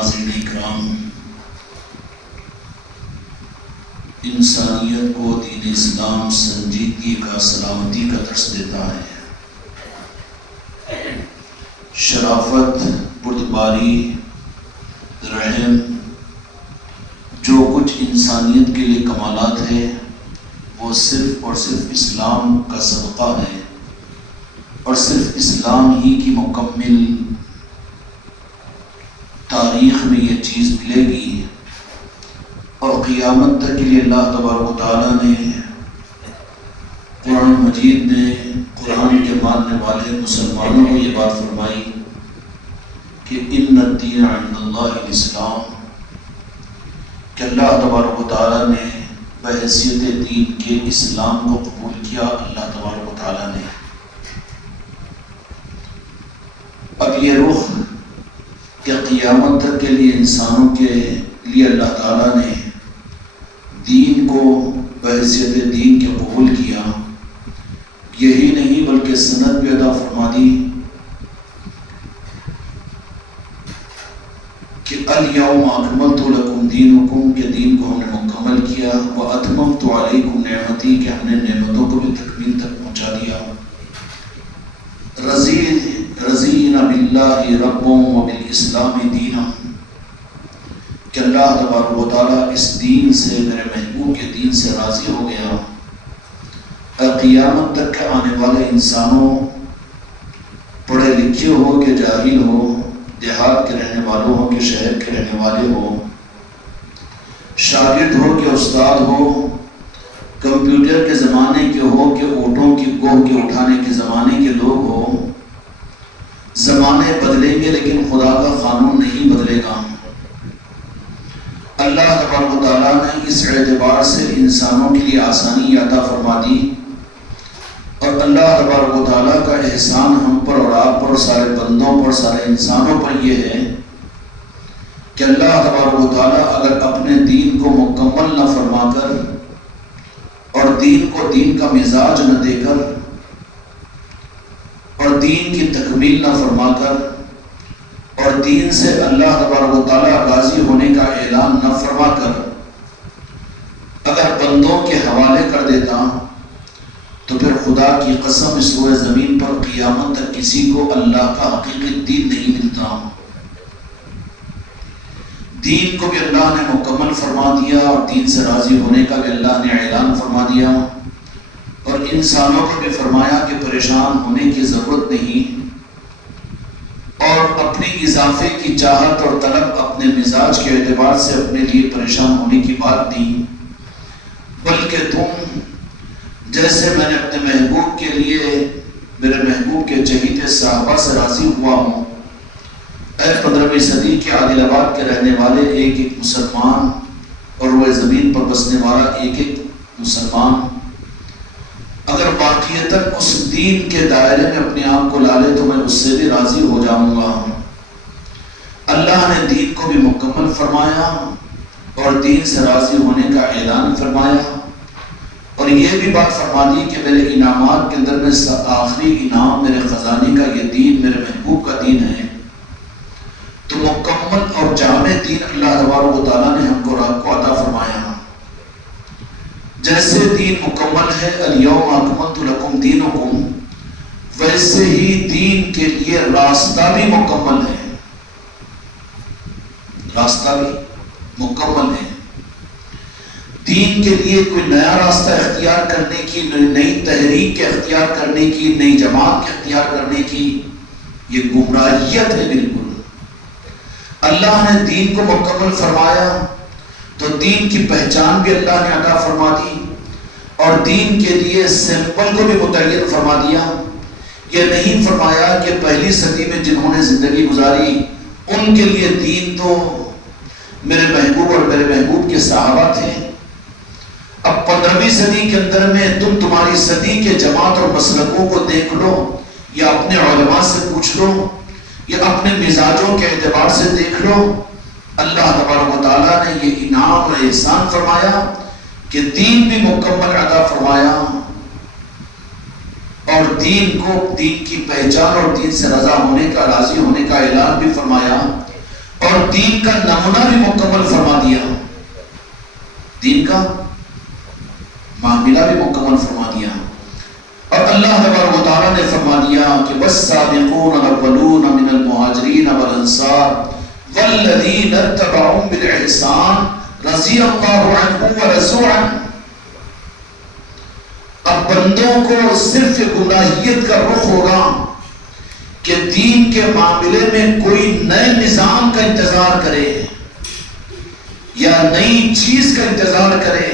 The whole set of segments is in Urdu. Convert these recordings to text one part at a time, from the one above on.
ناظرین اکرام، انسانیت کو دین اسلام سنجیدگی کا، سلامتی کا درس دیتا ہے۔ شرافت، بردباری، رحم، جو کچھ انسانیت کے لیے کمالات ہے وہ صرف اور صرف اسلام کا صدقہ ہے، اور صرف اسلام ہی کی مکمل تاریخ میں یہ چیز ملے گی، اور قیامت تک کے لیے اللہ تبارک و تعالیٰ نے قرآن مجید نے قرآن کے ماننے والے مسلمانوں کو یہ بات فرمائی کہ ان الدین عند اللہ الاسلام، کہ اللہ تبارک و تعالیٰ نے بحیثیت دین کے اسلام کو قبول کیا۔ اللہ تبارک و تعالیٰ نے اب یہ رخ کہ قیامت تک کے لیے انسانوں کے لیے اللہ تعالیٰ نے دین کو بحیثیت دین کے قبول کیا، یہی نہیں بلکہ سند بھی عطا فرما دی کہ الیوم اکملت لکم دینکم، کہ دین کو ہم نے مکمل کیا، واتممت علیکم نعمتی، کہ ہم نے نعمتوں کو بھی تکمیل تک پہنچا دیا۔ رضینا باللہ ربا وبالاسلام دینا، کہ اللہ تبارک و تعالیٰ اس دین سے، میرے محبوب کے دین سے راضی ہو گیا۔ قیامت تک کے آنے والے انسانوں، پڑھے لکھے ہو کہ جاہل ہو، دیہات کے رہنے والوں ہو کہ شہر کے رہنے والے ہو، شاگرد ہو کہ استاد ہو، کمپیوٹر کے زمانے کے ہو کہ اونٹوں کی کوہ کے اٹھانے کے زمانے کے لوگ ہو، زمانے بدلیں گے لیکن خدا کا قانون نہیں بدلے گا۔ اللہ تبارک و تعالیٰ نے اس اعتبار سے انسانوں کے لیے آسانی عطا فرما دی، اور اللہ تبارک و تعالیٰ کا احسان ہم پر اور آپ پر، سارے بندوں پر، سارے انسانوں پر یہ ہے کہ اللہ تبارک و تعالیٰ اگر اپنے دین کو مکمل نہ فرما کر اور دین کو دین کا مزاج نہ دے کر اور دین کی تکمیل نہ فرما کر اور دین سے اللہ تبارک و تعالیٰ راضی ہونے کا اعلان نہ فرما کر اگر بندوں کے حوالے کر دیتا تو پھر خدا کی قسم اس روئے زمین پر قیامت تک کسی کو اللہ کا حقیقی دین نہیں ملتا۔ دین کو بھی اللہ نے مکمل فرما دیا، اور دین سے راضی ہونے کا بھی اللہ نے اعلان فرما دیا، اور انسانوں کو بھی فرمایا کہ پریشان ہونے کی ضرورت نہیں، اور اپنی اضافے کی چاہت اور طلب اپنے مزاج کے اعتبار سے اپنے لیے پریشان ہونے کی بات نہیں، بلکہ تم جیسے میں نے اپنے محبوب کے لیے، میرے محبوب کے چہیتے صحابہ سے راضی ہوا ہوں، اے 15ویں صدی کے عادل آباد کے رہنے والے ایک ایک مسلمان اور وہ زمین پر بسنے والا ایک ایک مسلمان اگر واقعیتاً اس دین کے دائرے میں اپنے آپ کو لا لے تو میں اس سے بھی راضی ہو جاؤں گا۔ اللہ نے دین کو بھی مکمل فرمایا اور دین سے راضی ہونے کا اعلان فرمایا، اور یہ بھی بات فرما دی کہ میرے انعامات کے اندر میں آخری انعام میرے خزانے کا یہ دین، میرے محبوب کا دین ہے۔ تو مکمل اور جامع دین اللہ تبارک و تعالیٰ نے ہم کو عطا فرمایا۔ جیسے دین مکمل ہے الیوم اکملت لکم دینکم، ویسے ہی دین کے لیے راستہ بھی مکمل ہے، راستہ بھی مکمل ہے۔ دین کے لیے کوئی نیا راستہ اختیار کرنے کی، نئی تحریک کے اختیار کرنے کی، نئی جماعت کے اختیار کرنے کی، یہ گمراہیت ہے بالکل۔ اللہ نے دین کو مکمل فرمایا تو دین کی پہچان بھی اللہ نے عطا فرما دی، اور دین کے لیے سیمپل کو بھی متعین فرما دیا۔ یہ نہیں فرمایا کہ پہلی صدی میں جنہوں نے زندگی گزاری ان کے لیے دین تو میرے محبوب اور میرے محبوب کے صحابہ تھے، اب 15ویں صدی کے اندر میں تمہاری صدی کے جماعت اور مسلکوں کو دیکھ لو، یا اپنے علماء سے پوچھ لو، یا اپنے مزاجوں کے اعتبار سے دیکھ لو، اللہ تبارک و تعالیٰ نے یہ انعام اور احسان فرمایا کہ دین بھی مکمل عطا فرمایا، اور دین کو، دین کی پہچان اور دین سے رضا ہونے کا، راضی ہونے کا اعلان بھی فرمایا، اور اور دین کا نمونہ بھی مکمل فرما دیا، دین کا معاملہ بھی مکمل فرما دیا۔ اور اللہ تبارک و تعالیٰ نے فرما دیا کہ والسابقون الاولون من المہاجرین والانصار والذین اتبعوهم بالاحسان رضی اللہ عنہم ورضوا عنہ۔ اب بندوں کو صرف گمراہیت کا رخ ہوگا کہ دین کے معاملے میں کوئی نئے نظام کا انتظار کرے یا نئی چیز کا انتظار کرے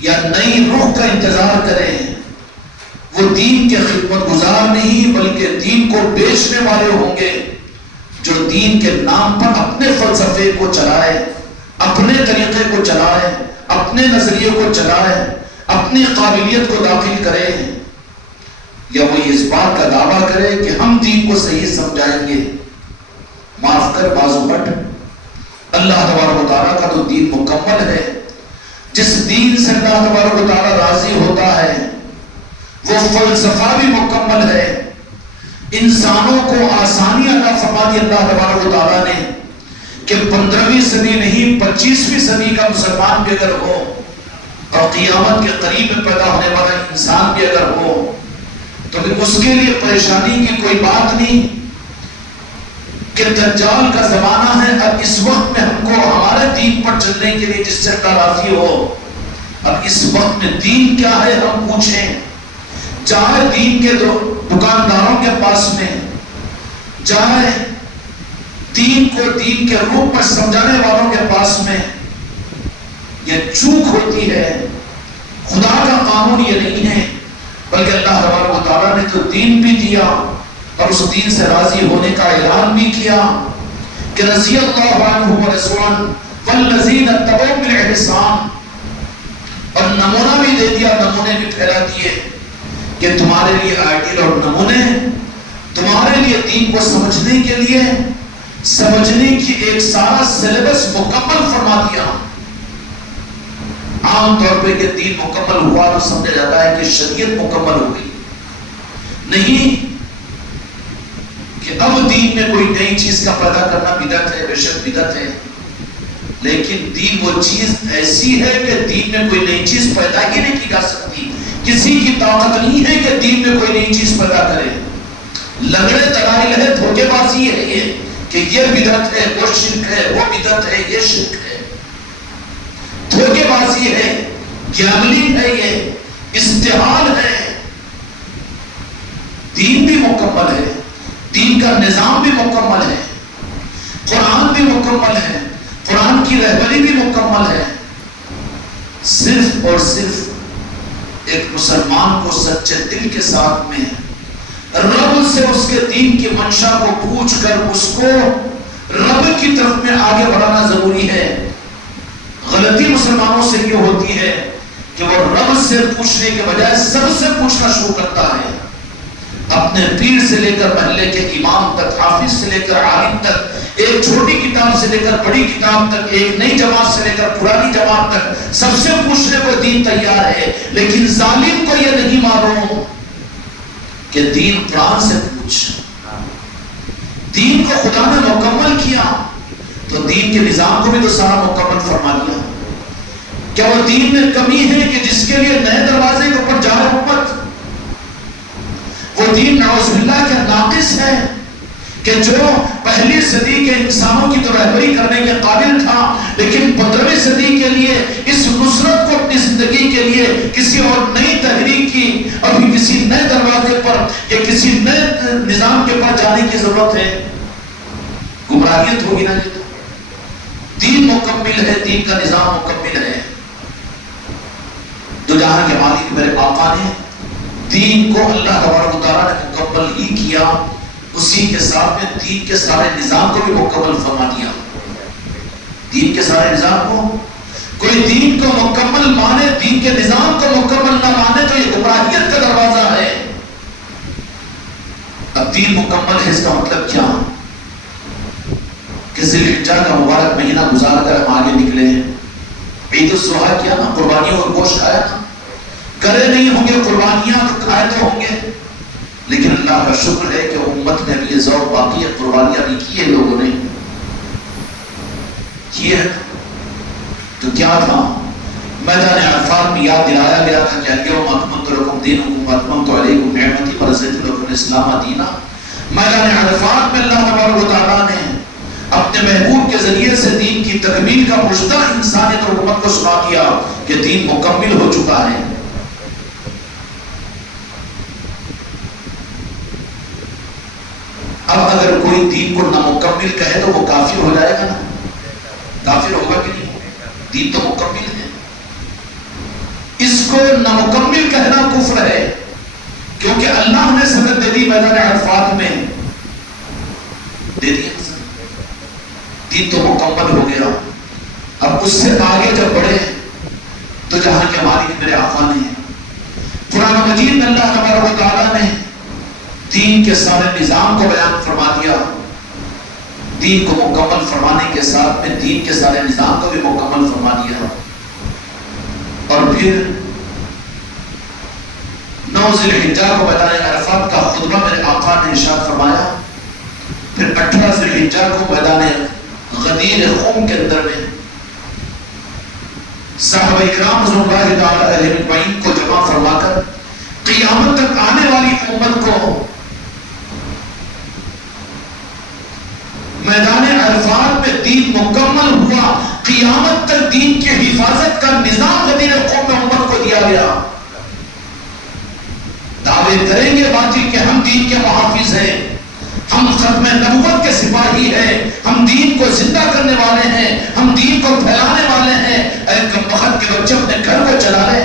یا نئی روح کا انتظار کرے، وہ دین کے خدمت گزار نہیں بلکہ دین کو بیچنے والے ہوں گے، جو دین کے نام پر اپنے فلسفے کو چلائے، اپنے طریقے کو چلائے، اپنے نظریے کو چلائے، اپنی قابلیت کو داخل کرے، یا وہ اس بات کا دعویٰ کرے کہ ہم دین کو صحیح سمجھائیں گے۔ معاف کر بازو ہٹ، اللہ تبارک و تعالیٰ کا تو دین مکمل ہے۔ جس دین سے اللہ تبارک و تعالیٰ راضی ہوتا ہے وہ فلسفہ بھی مکمل ہے۔ انسانوں کو آسانی عطا فرما دی اللہ تبارک و تعالیٰ نے کہ 15ویں صدی نہیں 25ویں صدی کا مسلمان بھی اگر ہو اور قیامت کے قریب میں پیدا ہونے والا انسان بھی اگر ہو تو پھر اس کے لیے پریشانی کی کوئی بات نہیں کہ دجال کا زمانہ ہے، اب اس وقت میں ہم کو ہمارے دین پر چلنے کے لیے جس سے اللہ راضی ہو، اب اس وقت میں دین کیا ہے ہم پوچھیں، چاہے دین کے دکانداروں کے پاس میں، چاہے دین کو دین کے روپ میں سمجھانے والوں کے پاس میں، یہ چوک ہوتی ہے۔ خدا کا قانون یہ نہیں ہے، بلکہ اللہ تبارک و تعالیٰ نے تو دین بھی دیا اور اس دین سے راضی ہونے کا اعلان بھی کیا کہ رضی اللہ عنہ ورضوا عنہ والذین اتبعوا بالاحسان، اور نمونہ بھی دے دیا، نمونے بھی پھیلا دیے کہ تمہارے لیے آئیڈیل اور نمونے، تمہارے لیے دین کو سمجھنے کے لیے سمجھنے کی ایک سارا سلیبس مکمل فرما دیا۔ عام طور پہ کہ دین مکمل ہوا تو سمجھا جاتا ہے کہ شریعت مکمل ہو گئی، نہیں کہ اب دین میں کوئی نئی چیز کا پیدا کرنا بدعت ہے، بے شک بدعت ہے، لیکن دین وہ چیز ایسی ہے کہ دین میں کوئی نئی چیز پیدا ہی نہیں کی جا سکتی۔ کسی کی طاقت نہیں ہے کہ دین میں کوئی نئی چیز پیدا کرے۔ لگڑے دلائل ہے، دھوکے بازی ہے یہ کہ یہ بدعت ہے، وہ شرک ہے، وہ بدعت ہے، یہ شرک ہے، دھوکے بازی ہے، گیملنگ ہے، یہ استحال ہے۔ دین بھی مکمل ہے، دین کا نظام بھی مکمل ہے، قرآن بھی مکمل ہے، قرآن کی رہبری بھی مکمل ہے۔ صرف اور صرف ایک مسلمان کو سچے دل کے ساتھ میں رب سے اس کے دین کی منشا کو پوچھ کر اس کو رب کی طرف میں آگے بڑھانا ضروری ہے۔ غلطی مسلمانوں سے یہ ہوتی ہے کہ وہ رب سے پوچھنے کے بجائے سب سے پوچھنا شروع کرتا ہے، اپنے پیر سے لے کر محلے کے امام تک، حافظ سے لے کر عالم تک، ایک چھوٹی کتاب سے لے کر بڑی کتاب تک، ایک نئی جماعت سے لے کر پرانی جماعت تک، سب سے پوچھنے کو دین تیار ہے، لیکن ظالم کو یہ نہیں معلوم کہ دین قرآن سے پوچھ۔ دین کو خدا نے مکمل کیا تو دین کے نظام کو بھی تو سارا مکمل فرما دیا۔ کیا وہ دین میں کمی ہے کہ جس کے لیے نئے دروازے کے اوپر جا رہے امت؟ وہ دین نعوذ باللہ کیا ناقص ہے کہ جو پہلی صدی کے انسانوں کی تو رہبری کرنے کے قابل تھا، لیکن 15ویں صدی کے لیے اس نصرت کو اپنی زندگی کے لیے کسی اور نئی تحریک کی، ابھی کسی نئے دروازے پر یا کسی نئے نظام کے پاس جانے کی ضرورت ہے؟ گمراہیت ہوگی نا۔ دین مکمل ہے، دین کا نظام مکمل ہے۔ دو جہاں کے مالک میرے آقا نے دین کو اللہ تبارک و تعالیٰ نے مکمل ہی کیا، اسی کے ساتھ میں دین کے سارے نظام کو بھی مکمل فرما دیا۔ دین کے سارے نظام کو، کوئی دین کو مکمل مانے، دین کے نظام کو مکمل نہ مانے تو یہ گمراہیت کا دروازہ ہے۔ اب دین مکمل ہے اس کا مطلب کیا؟ کہ ذی الحجہ کا مبارک مہینہ گزار کر ہم آگے نکلے ہیں، عید الضحیٰ کیا نا، قربانیوں اور گوشت کھایا نا، کرے نہیں ہوں گے قربانیاں تو کھائے تو ہوں گے، لیکن اللہ کا شکر ہے کہ امت میں بھی یہ ذوق باقی ہے، قربانیاں بھی کی ہے لوگوں نے۔ کیے ہیں تو کیا تھا؟ میدان عرفات میں یاد دلایا گیا تھا کہ الیوم اکملت لکم دینکم واتممت علیکم نعمتی ورضیت لکم الاسلام دینا۔ میدان عرفات میں اللہ تبارک و تعالیٰ نے اپنے محبوب کے ذریعے سے دین کی تکمیل کا مژدہ انسانیت اور امت کو سنا دیا کہ دین مکمل ہو چکا ہے۔ اب اگر کوئی دین کو نامکمل کہے تو وہ کافر ہو جائے گا نا؟ کافر ہوگا کہ نہیں؟ دین تو مکمل ہے۔ اس کو نامکمل کہنا کفر ہے، کیونکہ اللہ نے سند دے دی میدان عرفات میں، دے دیا دین تو مکمل ہو گیا۔ اب اس سے آگے جب بڑھے تو جہاں کے مالک میرے آقا نے قرآن مجید میں اللہ تبارک و تعالیٰ نے دین کے سارے نظام کو بیان فرما دیا، دین کو مکمل فرمانے کے ساتھ میں دین کے سارے نظام کو بھی مکمل فرما دیا۔ اور پھر 9 ذی الحجہ کو میدان عرفات کا خطبہ میرے آقا نے ارشاد فرمایا، پھر 18 ذی الحجہ کو میدان غدیر خم کے اندر میں صحابہ اکرام رضوان اللہ تعالی علیہم اجمعین کو جمع فرما کر قیامت تک آنے والی امت کو میدان عرفات میں دین مکمل ہوا، قیامت تک دین کی حفاظت کا نظام غدیر قوم میں امت کو دیا گیا۔ دعوے کریں گے باطل کہ ہم دین کے محافظ ہیں، ہم ختم نبوت کے سپاہی ہیں، ہم دین کو زندہ کرنے والے ہیں، ہم دین کو پھیلانے والے ہیں۔ ایک وقت کے بچے اپنے گھر کو چلا لے،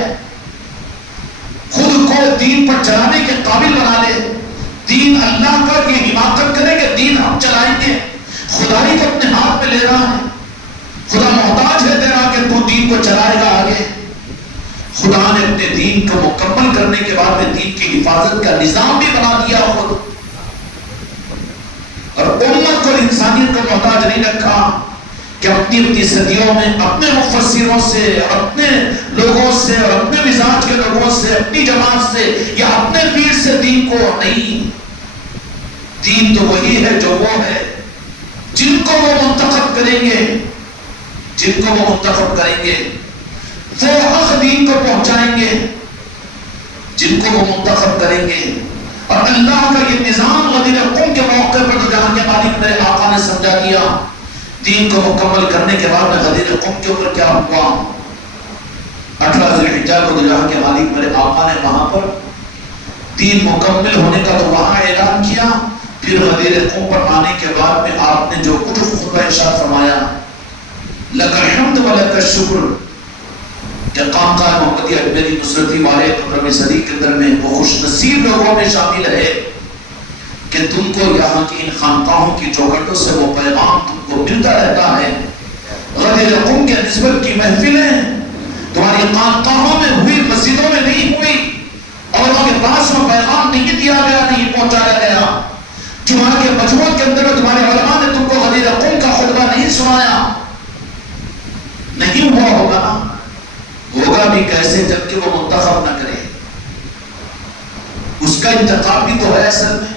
خود کو دین پر چلانے کے قابل بنا لے، دین اللہ کا یہ حماقت کرے کہ دین ہم چلائیں گے، خدائی کو اپنے ہاتھ میں لے رہا ہے، خدا محتاج ہے تیرا کہ تو دین کو چلائے گا آگے۔ خدا نے اپنے دین کو مکمل کرنے کے بعد میں دین کی حفاظت کا نظام بھی بنا دیا خود، اور امت کو انسانیت کو محتاج نہیں رکھا کہ اپنی صدیوں میں اپنے مفسروں سے، اپنے لوگوں سے اور اپنے مزاج کے لوگوں سے، اپنی جماعت سے یا اپنے پیر سے دین کو نہیں۔ دین تو وہی ہے جو وہ ہے، جن کو وہ منتخب کریں گے، جن کو وہ منتخب کریں گے وہ حق دین کو پہنچائیں گے، جن کو وہ منتخب کریں گے۔ اور اللہ کا یہ نظام غدیر قوم کے موقع پر تو جہاں کے مالک میرے آقا نے سمجھا دیا، دین کو مکمل کرنے کے بعد میں غدیر قوم کے اوپر کیا ہوا؟ 18 ذی الحجہ کو تو جہاں کے مالک میرے آقا نے وہاں پر دین مکمل ہونے کا تو وہاں اعلان کیا، پھر غدیر قوم پر آنے کے بعد میں آپ نے جو کچھ خطبہ ارشاد فرمایا، لک الحمد و لک الشکر، کہ خانقاہ محمدیہ اجمیری نصرتی والے 15ویں صدی کے اندر میں وہ خوش نصیب لوگوں میں شامل ہے کہ تم کو یہاں کی ان خانقاہوں کی چوکھٹوں سے وہ پیغام تم کو ملتا رہتا ہے۔ غدیر قوم کے نسبت کی محفلیں تمہاری خانقاہوں میں ہوئی، مسجدوں میں نہیں ہوئی، اوروں کے پاس وہ پیغام نہیں دیا گیا، نہیں پہنچایا گیا۔ جمعہ کے مجموعے کے اندر تمہارے علماء نے تم کو غدیر قوم کا خطبہ نہیں سنایا، نہیں ہوا ہوگا نا؟ ہوگا بھی کیسے جبکہ وہ منتخب نہ کرے؟ اس کا انتخاب بھی تو ہے اصل میں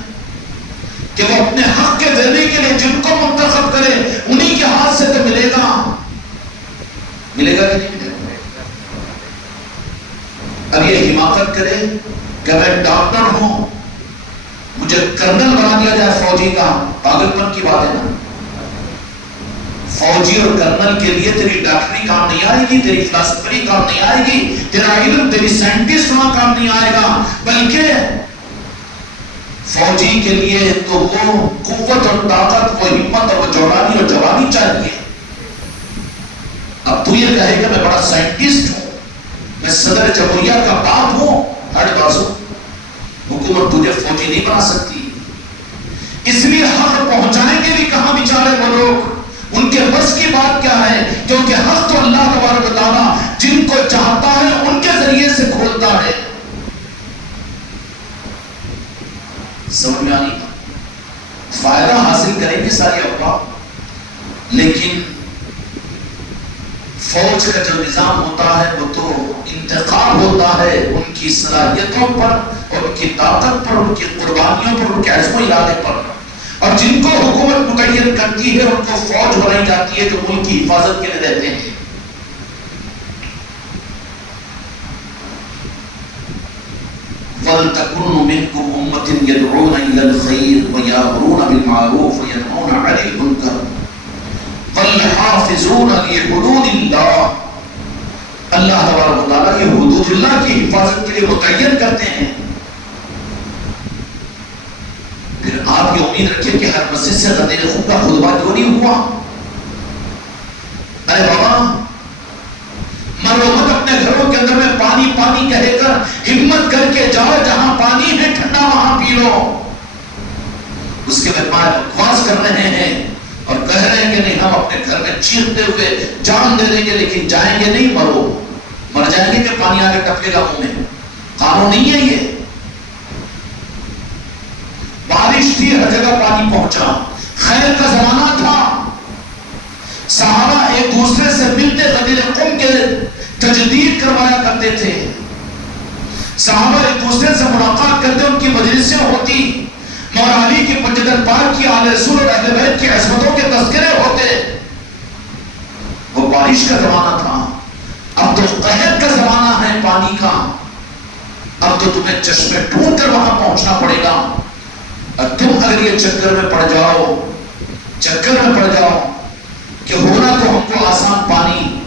کہ وہ اپنے حق کے دینے کے لیے جن کو منتخب کرے انہی کے ہاتھ سے تو ملے گا، ملے گا کہ نہیں ملے گا؟ اب یہ حماقت کرے کہ میں ڈاکٹر ہوں مجھے کرنل بنا دیا جائے فوجی کا، پاگل پن کی بات ہے نا؟ فوجی اور کرنل کے لیے تیری ڈاکٹری کام نہیں آئے گی، تیری فلسفری کام نہیں آئے گی، تیرا علم، تیری سائنٹسٹ وہاں کام نہیں آئے گا، بلکہ فوجی کے لیے تو وہ قوت اور طاقت، وہ ہمت اور وہ جوانی اور جوانی چاہیے۔ اب تو یہ کہے گا میں بڑا سائنٹسٹ ہوں، میں صدر جمہوریہ کا باپ ہوں، ہٹ بازو، حکومت تجھے فوجی نہیں بنا سکتی۔ اس لیے حق پہنچائیں گے بھی کہاں بیچارے وہ لوگ، ان کے بس کی بات کیا ہے؟ کیونکہ حق تو اللہ تبارک و تعالیٰ جن کو چاہتا ہے ان کے ذریعے سے کھولتا ہے۔ سمجھ میں آئی؟ فائدہ حاصل کریں گے ساری افواہ، لیکن فوج کا جو نظام ہوتا ہے وہ تو انتخاب ہوتا ہے ان کی صلاحیتوں پر، اور ان کی طاقت پر، ان کی قربانیوں پر، ان کے عزم و ارادے پر، اور جن کو حکومت متعین متعین کرتی ہے، ان کو فوج بنائی جاتی ہے جو ملک کی حفاظت کے لیے رہتے ہیں. وَلْتَكُنْ مِنْكُمْ أُمَّةٌ يَدْعُونَ إِلَى الْخَيْرِ وَيَأْمُرُونَ بِالْمَعْرُوفِ وَيَنْهَوْنَ عَنِ الْمُنكَرِ وَالْحَافِظُونَ لِحُدُودِ اللَّهِ. اللہ تبارک و تعالیٰ یہ حدود اللہ کی حفاظت کے لیے متعین کرتے ہیں. پھر آپ یہ امید رکھیں کہ ہر مسجد سے غدیر خون کا خطبہ کیوں نہیں ہوا؟ ارے بابا مرو مت اپنے گھروں کے اندر میں پانی پانی کہے کر ہمت کر کے جاؤ، جہاں پانی ہے ٹھنڈا وہاں پی لو. اس کے بعد بکواس کر رہے ہیں اور کہہ رہے ہیں کہ نہیں ہم اپنے گھر میں چیختے ہوئے جان دے دیں گے لیکن جائیں گے نہیں. مر جائیں گے کہ پانی آگے ٹپکے گا منہ میں. قانون نہیں ہے یہ. بارش تھی ہر جگہ پانی پہنچا، خیر کا زمانہ تھا، صحابہ ایک دوسرے سے ملتے غدیر قم کے تجدید کروایا کرتے تھے. صحابہ ایک دوسرے سے ملاقات کرتے، ان کی مجلسیں ہوتی، مولا علی کی پنجتن پاک کی، آل رسول اور اہل بیت کی عصمتوں کے تذکرے ہوتے. وہ بارش کا زمانہ تھا. اب تو قحط کا زمانہ ہے پانی کا. اب تو تمہیں چشمے ڈھونڈ کر وہاں پہنچنا پڑے گا. اور تم اگر یہ چکر میں پڑ جاؤ کہ ہونا تو ہم کو آسان پانی،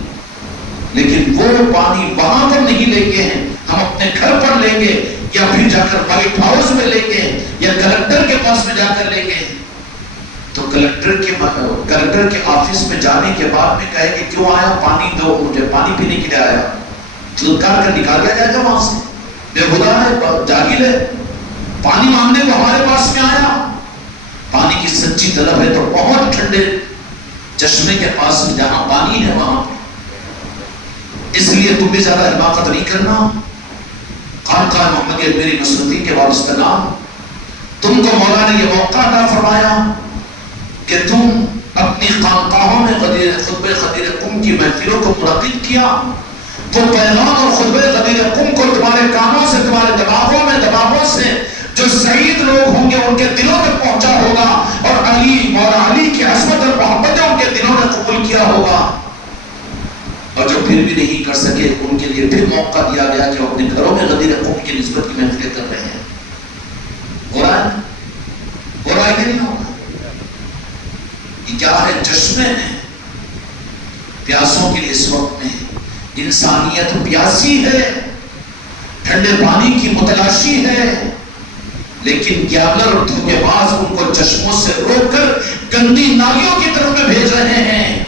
لیکن وہ پانی وہاں پر نہیں لیں گے، ہم اپنے گھر پر لیں گے یا پھر جا کر وائٹ ہاؤس میں لیں گے یا کلکٹر کے پاس میں جا کر لیں گے. تو کلکٹر کے آفس میں جانے کے بعد میں کہے کہ کیوں آیا؟ پانی دو مجھے، پانی پینے کے لیے آیا. دھلکار کر نکال دیا جائے گا وہاں سے. بے خدا ہے، جاہل ہے، پانی مانگنے کو ہمارے پاس میں آیا. پانی کی سچی طلب ہے تو بہت ٹھنڈے چشمے کے پاس میں جہاں پانی ہے وہاں پہ. اس لیے تم بھی زیادہ حماقت نہیں کرنا. خانقاہ محمدیہ میری نصرتی کے وابستہ نام، تم کو مولا نے یہ موقع عطا فرمایا کہ تم اپنی خانقاہوں میں خطبہ غدیر قم کی محفلوں کو منعقد کیا. وہ پیغام اور خطبہ غدیر قم کو تمہارے کانوں سے، تمہارے دماغوں سے جو سعید لوگ ہوں گے ان کے دلوں تک پہنچا ہوگا، اور علی مولا علی کی عصمت اور محبت ان کے دلوں نے قبول کیا ہوگا. اور جو پھر بھی نہیں کر سکے ان کے لیے پھر موقع دیا گیا کہ وہ اپنے گھروں میں غدیر قم کی نسبت کی محفلیں کر رہے ہیں. گورا یہ نہیں ہوگا. یہ کیا ہے؟ چشمے ہیں پیاسوں کے لیے. اس وقت میں انسانیت پیاسی ہے، ٹھنڈے پانی کی متلاشی ہے، لیکن گیاملر اور دھوکے باز ان کو چشموں سے روک کر گندی نالیوں کی طرف میں بھیج رہے ہیں.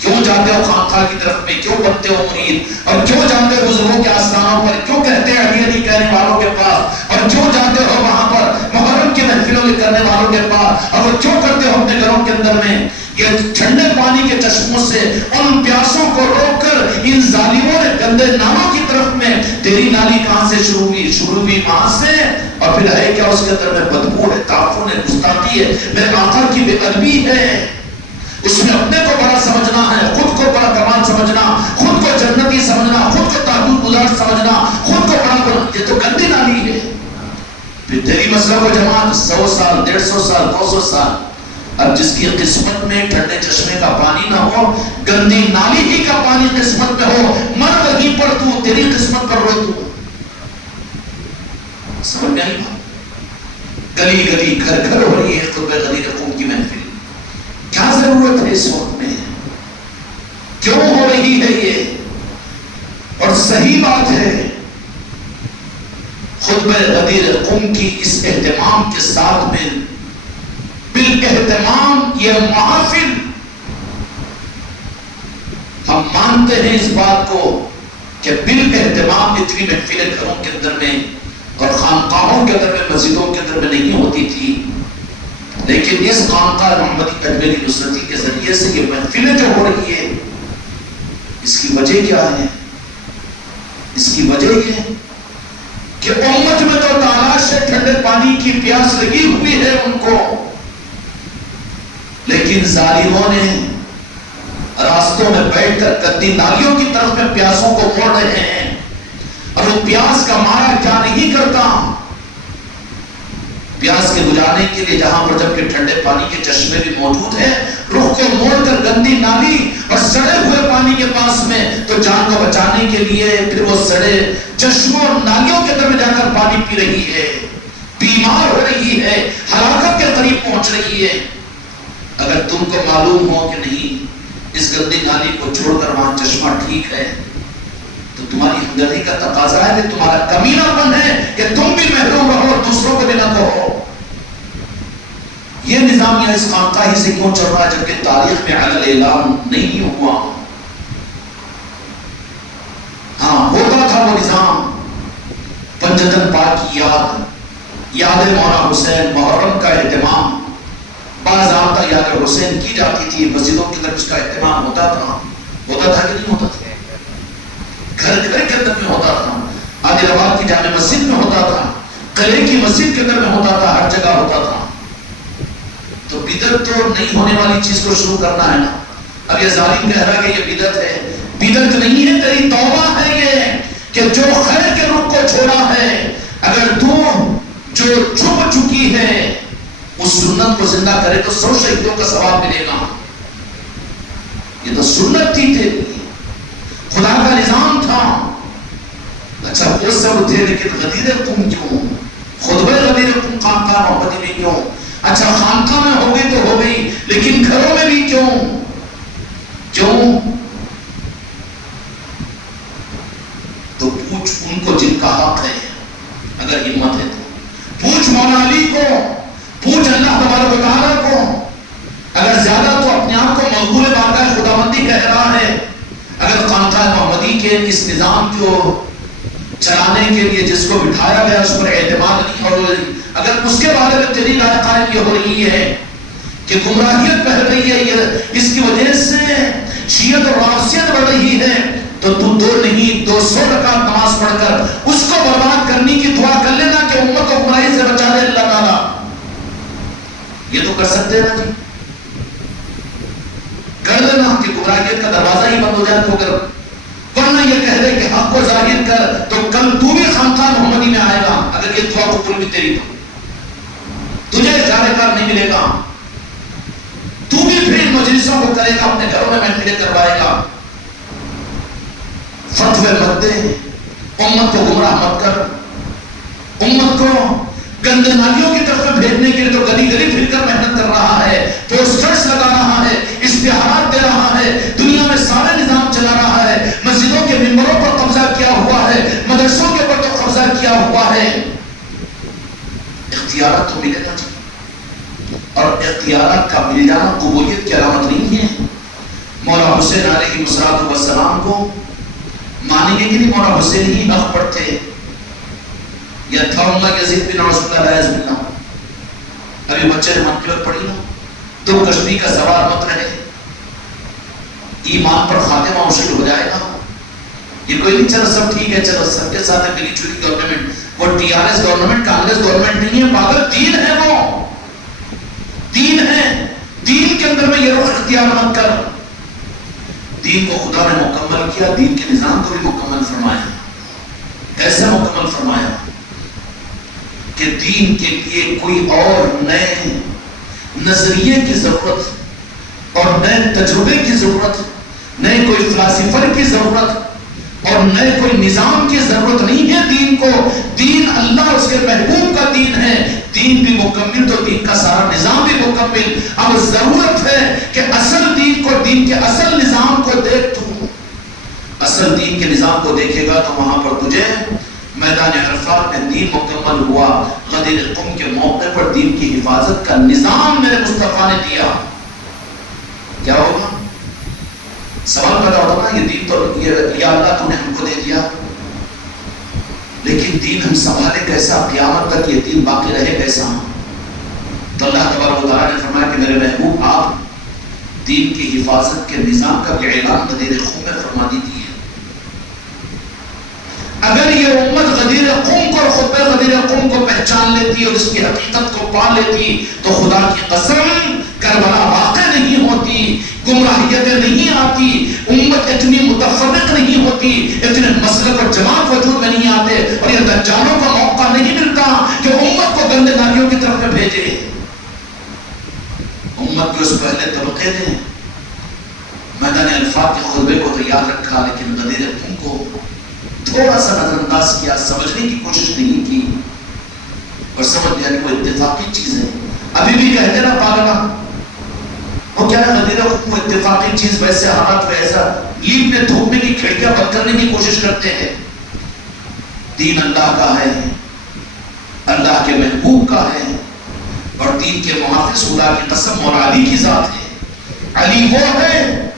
کیوں جاتے ہو خانقاہ کی طرف میں؟ کیوں بنتے ہو مرید؟ اور کیوں جاتے ہو بزرگوں کے آستانوں پر؟ کیوں کہتے ہیں علی علی کہنے والوں کے پاس؟ اور کیوں جاتے ہو وہاں پر محرم کی محفلوں کے کرنے والوں کے پاس؟ اور وہ کیوں کرتے ہو اپنے گھروں کے اندر میں؟ یہ ٹھنڈے پانی کے چشموں سے ان پیاسوں کو روک کر ان ظالموں نے گندے نالوں کی طرف میں. تیری نالی کہاں سے شروع ہوئی وہاں سے. اور پھر ہے کیا؟ اس کے اندر میں بدبو ہے، تعفن ہے، گستاخی ہے، میرے آقا کی بے ادبی ہے. اس میں اپنے کو بڑا سمجھنا ہے، خود کو بڑا کمال سمجھنا، خود کو جنتی سمجھنا، خود کو تحجد گزار سمجھنا، خود کو بڑا بنا. یہ تو گندی نالی ہے. پھر تیری مسلک و جماعت 100 سال 150 سال 200 سال، اب جس کی قسمت میں ٹھنڈے چشمے کا پانی نہ ہو، گندی نالی ہی کا پانی قسمت میں ہو، مر وہیں پر تو، تیری قسمت پر رو تو. سمجھ میں آئی بات؟ گلی گلی گھر گھر ہو رہی ہے خطبہ غدیر قم کی محفل. کیا ضرورت ہے اس وقت میں؟ کیوں ہو رہی ہے یہ؟ اور صحیح بات ہے، خطبہ غدیر قم کی اس اہتمام کے ساتھ میں بالاہتمام یہ محافل، ہم مانتے ہیں اس بات کو کہ بالاہتمام اتنی محفلیں گھروں کے اندر میں اور خانقاہوں کے اندر میں، مسجدوں کے اندر میں نہیں ہوتی تھی. لیکن اس خانقاہ محمدی اجمیری نصرتی کے ذریعے سے یہ محفلیں جو ہو رہی ہے، اس کی وجہ کیا ہے؟ اس کی وجہ یہ کہ امت میں تو تالاش ہے، ٹھنڈے پانی کی پیاس لگی ہوئی ہے ان کو، لیکن ظالموں نے راستوں میں بیٹھ کر گندی نالیوں کی طرف میں پیاسوں کو موڑ رہے ہیں. اور وہ پیاس کا مارا کیا نہیں کرتا، پیاس کے بجھانے کے لیے جہاں پر جب کہ ٹھنڈے پانی کے چشمے بھی موجود ہیں، رخ کو موڑ کر گندی نالی اور سڑے ہوئے پانی کے پاس میں تو جان کو بچانے کے لیے پھر وہ سڑے چشموں اور نالیوں کے اندر میں جا کر پانی پی رہی ہے، بیمار ہو رہی ہے، ہلاکت کے قریب پہنچ رہی ہے۔ اگر تم کو معلوم ہو کہ نہیں اس گندی نالی کو چھوڑ کر وہاں چشمہ ٹھیک ہے، تو تمہاری ہمدردی کا تقاضا ہے کہ تمہارا کمینہ پن ہے کہ تم بھی محروم رہو اور دوسروں کو بھی نہ کہو۔ یہ نظام یہاں اس خانقاہی سے کیوں چل رہا ہے جبکہ تاریخ میں علی اعلان نہیں ہوا؟ ہاں ہوتا تھا وہ نظام، پنجتن پاک کی یاد مولانا حسین، محرم کا اہتمام، باضابطہ یاد حسین کی جاتی تھی، مسجدوں کی طرف اس کا اہتمام ہوتا تھا کہ نہیں ہوتا تھا؟ گھر کے اندر میں ہوتا تھا، عادل آباد کی جامع مسجد میں ہوتا تھا، قلعے کی مسجد کے اندر میں ہوتا تھا، ہر جگہ ہوتا تھا۔ تو بدعت تو نہیں ہونے والی چیز کو شروع کرنا ہے نا۔ اب یہ ظالم کہہ رہا کہ یہ بدعت ہے، بدعت نہیں ہے، تیری توبہ ہے یہ کہ جو خیر کے رخ کو چھوڑا ہے، اگر تو جو چھپ چکی ہے اس سنت کو زندہ کرے تو 100 شہیدوں کا ثواب ملے گا۔ یہ تو سنت تھی تیری، خدا کا نظام تھا۔ اچھا وہ سب تھے لیکن غدیر قوم کیوں؟ خطبہ غدیر قوم خانقاہ محمدی میں کیوں؟ اچھا خانقاہ میں ہو گئی تو ہو گئی، لیکن گھروں میں بھی کیوں؟ تو پوچھ ان کو جن کا حق ہے، اگر ہمت ہے تو پوچھ مولا علی کو، پوچھ اللہ تبارک و تعالیٰ کو۔ اگر زیادہ تو اپنے آپ کو مقبول بارگاہ خداوندی کہہ رہا ہے، اگر خانقاہ محمدی کے اس نظام کو چلانے کے لیے جس کو بٹھایا گیا اس پر اعتماد نہیں ہو رہی، اگر اس کے بارے میں تیری رائے قائم یہ ہو رہی ہے کہ گمراہیت پھیل رہی ہے، اس کی وجہ سے شیعت اور رافضیت بڑھ رہی ہے، تو تو 2 نہیں 200 رکعت نماز پڑھ کر اس کو برباد کرنے کی دعا کر لینا کہ امت کو گمراہی سے بچا دے اللہ تعالیٰ۔ یہ تو کر سکتے ہیں نا جی، کر لینا کہ گمراہیت کا دروازہ ہی بند ہو جائے تو کر، ورنہ یہ کہہ رہے کہ حق کو ظاہر کر تو کل تو بھی خانقاہ محمدی میں آئے گا، اگر یہ دعا قبول بھی تیری تو تجھے اجارہ کار نہیں ملے گا، تو بھی پھر مجلسوں کو کرے گا، اپنے گھروں میں محفلیں کروائے گا۔ فتوے مت دے، امت کو گمراہ مت کر، امت کو گندے نالیوں کی طرف بھیجنے کے لیے تو گلی گلی پھر کر محنت کر رہا ہے، پوسٹرز لگا رہا ہے، اشتہارات دے رہا ہے، دنیا میں سارے نظام چلا رہا ہے، مسجدوں کے ممبروں پر قبضہ کیا ہوا ہے، مدرسوں کے پر تو قبضہ کیا ہوا ہے۔ اختیارات تو ملے گا جی، اور اختیارات کا مل جانا قبولیت کی علامت نہیں ہے۔ مولا حسین علیہ السلام کو مانیں گے کہ نہیں؟ مولا حسین ہی حق پر تھے یا تھا ان کا یزید بن رسول اللہ علیہ وسلم؟ ابھی بچے نے منقبت پڑھی نا، تو کشتی کا سوار مت رہے، ایمان پر خاتمہ مشکل ہو جائے گا۔ یہ کوئی نہیں چلو سب ٹھیک ہے، چلو سب کے ساتھ ملی جلی گورنمنٹ، وہ T R S government Congress government نہیں ہے پاگل، دین ہے، وہ دین ہے، دین کے اندر میں یہ رخ اختیار مت کر۔ دین کو خدا نے مکمل کیا، دین کے نظام کو بھی مکمل فرمایا، ایسا مکمل فرمایا کہ دین کے لیے کوئی اور نئے نظریے کی ضرورت اور نئے تجربے کی ضرورت، نئے کوئی فلاسفر کی ضرورت اور نئے کوئی نظام کی ضرورت نہیں ہے دین کو۔ دین اللہ اس کے محبوب کا دین ہے، دین بھی مکمل تو دین کا سارا نظام بھی مکمل۔ اب ضرورت ہے کہ اصل دین کو، دین کے اصل نظام کو دیکھ، تو اصل دین کے نظام کو دیکھے گا تو وہاں پر تجھے میدان عرفات میں دین مکمل ہوا، غدیر قم کے موقع پر دین کی حفاظت کا نظام میرے مصطفیٰ نے دیا، کیا ہوگا؟ سوال پیدا ہوتا نا، یہ دین تو یا اللہ تو نے ہم کو دے دیا، لیکن دین ہم سنبھالے کیسا، قیامت تک یہ دین باقی رہے کیسا؟ تو اللہ تبارک و تعالیٰ نے فرمایا کہ میرے محبوب آپ دین کی حفاظت کے نظام کا بھی اعلان غدیر قم میں فرما دیجیے۔ اگر یہ امت غدیر قم کو اور خطبہ غدیر قم کو پہچان لیتی اور اس کی حقیقت کو پا لیتی تو خدا کی قسم کربلا واقع نہیں ہوتی، گمراہیتیں نہیں آتی، امت اتنی متفرق نہیں ہوتی، اتنے مسئلے مسلک اور جماعت وجود میں نہیں آتے اور یہ دجالوں کو موقع نہیں ملتا کہ امت کو گندے نالیوں کی طرف میں بھیجے. امت کے اس پہلے طبقے نے میدان الفاظ کے خطبے کو تو یاد رکھا لیکن غدیر خون کو تھوڑا سا نظر انداز کیا, سمجھنے کی کوشش نہیں کی اور سمجھ لیا کہ وہ اتفاقی چیز ہے. ابھی بھی کہتے نا پاگلا وہ کیا ہے غدیر خون کو اتفاقی چیز, ویسے حالات ویسا لیپ نے تھوکنے کی کھڑکیاں بند کرنے کی کوشش کرتے ہیں. دین اللہ کا ہے, اللہ کے محبوب کا ہے اور دین کے محافظ خدا کی قسم مولا علی کی ذات ہے. علی وہ ہے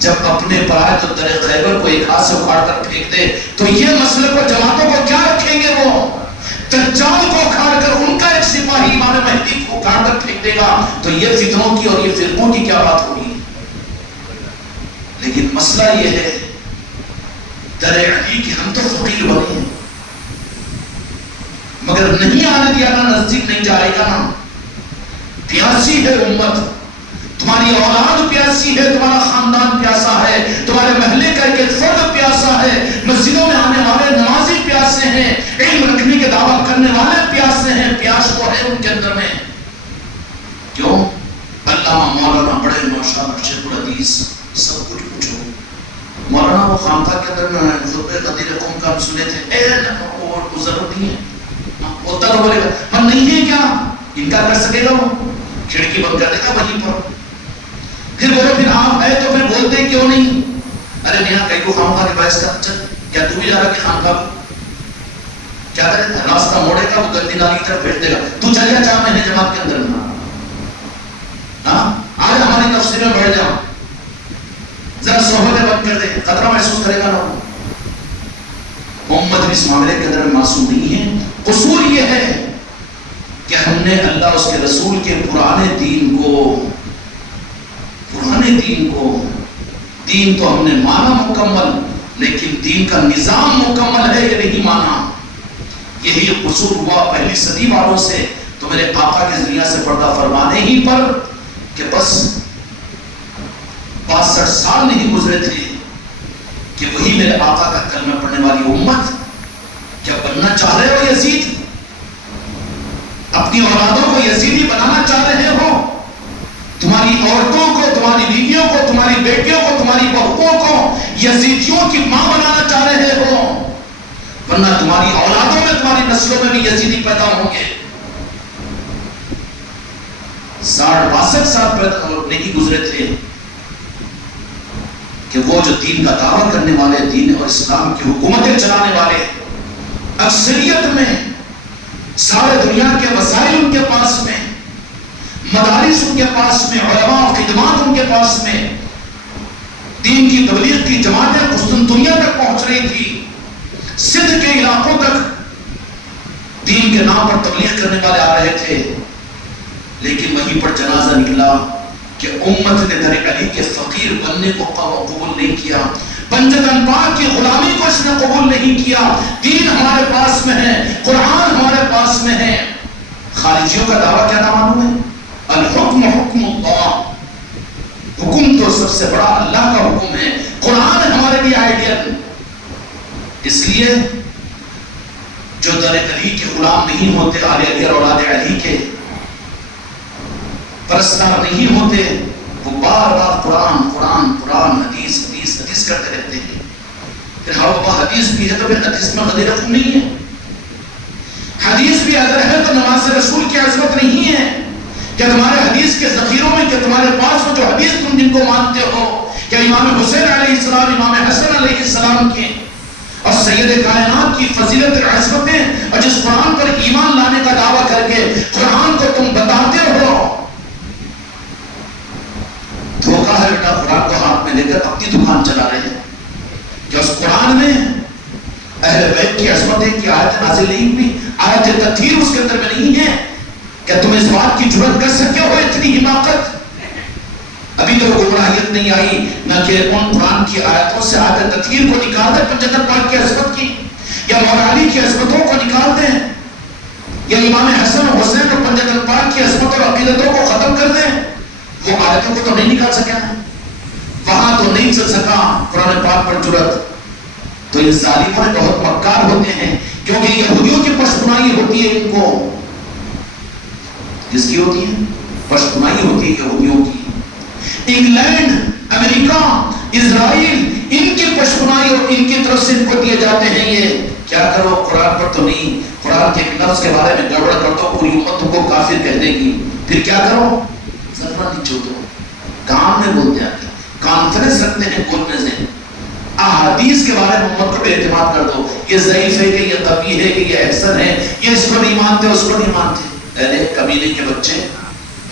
جب اپنے پرائے تو در خیبر کو ایک ہاتھ سے اکھاڑ کر پھینک دے تو یہ مسلک و جماعتوں کو کیا رکھیں گے؟ وہ دجال کو اکھاڑ کر ان کا ایک سپاہی امام مہدی کو اکھاڑ کر پھینک دے گا تو یہ فتنوں کی اور یہ فرقوں کی کیا بات ہوگی. لیکن مسئلہ یہ ہے در علی کہ ہم تو فقیر بنے ہیں مگر نہیں آنے دیا نا, نزدیک نہیں جائے گا نا. پیاسی ہے امت, تمہاری اولاد پیاسی ہے, تمہارا خاندان پیاسا ہے, تمہارے محلے کا ایک فرد پیاسا ہے, مسجدوں میں آنے والے نمازی پیاسے ہیں, علم رکھنے کے دعویٰ کرنے والے پیاسے ہیں. پیاس تو ہے ان کے اندر میں. کیوں؟ علامہ مولانا بڑے نوشاد شیخ الحدیث سب کچھ پوچھو. مولانا وہ خانقاہ کے اندر میں خطبہ غدیر قوم کا ہم سنے تھے, وہ ضرورت نہیں ہے, ہوتا تو بولے گا ہم نہیں ہیں کیا, انکار کر سکے گا, وہ کھڑکی بند کر دے گا وہیں پر. پھر بولو پھر آپ ہے تو پھر بولتے کیوں نہیں؟ ارے یہاں کئی کو خانقاہ کے باعث کا چل کیا تو بھی جا رہا کہ خانقاہ کیا کرے, راستہ موڑے گا وہ گندی نالی کی طرف بھیج دے گا. تو چل جا 4 مہینے جماعت کے اندر میں, ہاں آج ہماری تفسیر میں بڑھ جاؤ, ذرا صحبتیں بند کر دے, خطرہ محسوس کرے گا نا. امت بھی اس معاملے کے اندر معصوم نہیں ہے. قصور یہ ہے کہ ہم نے اللہ اس کے رسول کے پرانے دین کو دین تو ہم نے مانا مکمل, لیکن دین کا نظام مکمل ہے یہ نہیں مانا. یہی قصور ہوا پہلی صدی والوں سے. تو میرے آقا کے ذریعہ سے پردہ فرمانے ہی پر کہ بس 62 سال نہیں گزرے تھے کہ وہی میرے آقا کا کلمہ پڑھنے والی امت. کیا بننا چاہ رہے ہو یزید؟ اپنی اولادوں کو یزیدی بنانا چاہ رہے ہو؟ تمہاری عورتوں کو, تمہاری بیویوں کو, تمہاری بیٹیوں کو, تمہاری بہوؤں کو یزیدیوں کی ماں بنانا چاہ رہے ہو؟ ورنہ تمہاری اولادوں میں, تمہاری نسلوں میں بھی یزیدی پیدا ہوں گے. 62 سال پیدا نہیں گزرے تھے کہ وہ جو دین کا دعویٰ کرنے والے, دین اور اسلام کی حکومتیں چلانے والے, اکثریت میں سارے دنیا کے وسائل ان کے پاس میں, مدارس ان کے پاس میں, علماء و خدمات ان کے پاس میں, دین کی تبلیغ کی جماعتیں قسطنطنیہ تک پہنچ رہی تھی, سندھ کے علاقوں تک دین کے نام پر تبلیغ کرنے والے آ رہے تھے. لیکن وہیں پر جنازہ نکلا کہ امت نے در علی کے فقیر بننے کو قبول نہیں کیا, پنجتن پاک کی غلامی کو اس نے قبول نہیں کیا. دین ہمارے پاس میں ہے, قرآن ہمارے پاس میں ہے. خارجیوں کا دعویٰ کیا تھا معلوم ہے؟ الحکم حکم اللہ, حکم تو سب سے بڑا اللہ کا حکم ہے, قرآن ہمارے لیے آئیڈیل. اس لیے جو در علی کے غلام نہیں ہوتے, آل علی اور اولاد علی کے پرستار نہیں ہوتے, وہ بار بار قرآن قرآن قرآن حدیث حدیث حدیث کرتے رہتے ہیں. پھر ہاں بابا حدیث بھی ہے تو پھر حدیث میں غدیر خون نہیں ہے. حدیث بھی اگر ہے تو نماز رسول کی عظمت نہیں ہے. کیا تمہارے حدیث کے ذخیروں میں, کیا تمہارے پاس وہ جو حدیث تم جن کو مانتے ہو, کیا امام حسین علیہ السلام, امام حسن علیہ السلام کی اور سید کائنات کی فضیلت عظمتیں, اور جس قرآن پر ایمان لانے کا دعویٰ کر کے قرآن کو تم بتاتے ہو, دھوکہ ہے بیٹا. قرآن کو ہاتھ میں لے کر اپنی دکان چلا رہے ہیں. کیا اس قرآن میں اہل بیت کی عظمتیں کی آیت نازل نہیں ہوئی؟ آیت تطہیر اس کے اندر میں نہیں ہے؟ کیا تم اس بات کی جرات کر سکتے ہو اتنی حماقت؟ ابھی تو گمراہیت نہیں آئی نہ کہ ان قرآن کی آیتوں سے آیت تطہیر کو نکال دیں, پنجتن پاک کی عظمت کی, یا مولا علی کی عظمتوں کو نکال دیں, یا امام حسن و حسین اور پنجتن پاک کی عظمت اور عقیدتوں کو ختم کر دیں. وہ آیتوں کو تو نہیں نکال سکا, وہاں تو نہیں چل سکا قرآن پاک پر جرات. تو ان ظالموں نے بہت مکار ہوتے ہیں، کیونکہ یہودیوں کی پشتنائی ہوتی ہے، ان کو کس کی ہوتی ہے؟ پشتنائی ہوتی ہے یہودیوں کی۔ انگلینڈ، امریکہ، اسرائیل، ان کی پشتنائی اور ان کی طرف سے ان کو دیے جاتے ہیں یہ کیا کرو، قرآن پر تو نہیں، قرآن کے ایک لفظ کے بارے میں گڑبڑ کر دو پوری امت کو کافر کہہ دے گی، پھر کیا کرو، ذرا نیچے اترو، کام میں بولتے آتے ہیں، کانفرنس رکھتے ہیں بولنے سے، احادیث کے بارے میں امت کو اعتماد کر دو، یہ ضعیف ہے کہ یہ قوی ہے کہ یہ احسن ہے، یہ اس کو نہیں مانتے اس کو نہیں مانتے۔ ارے کمینے کے بچے،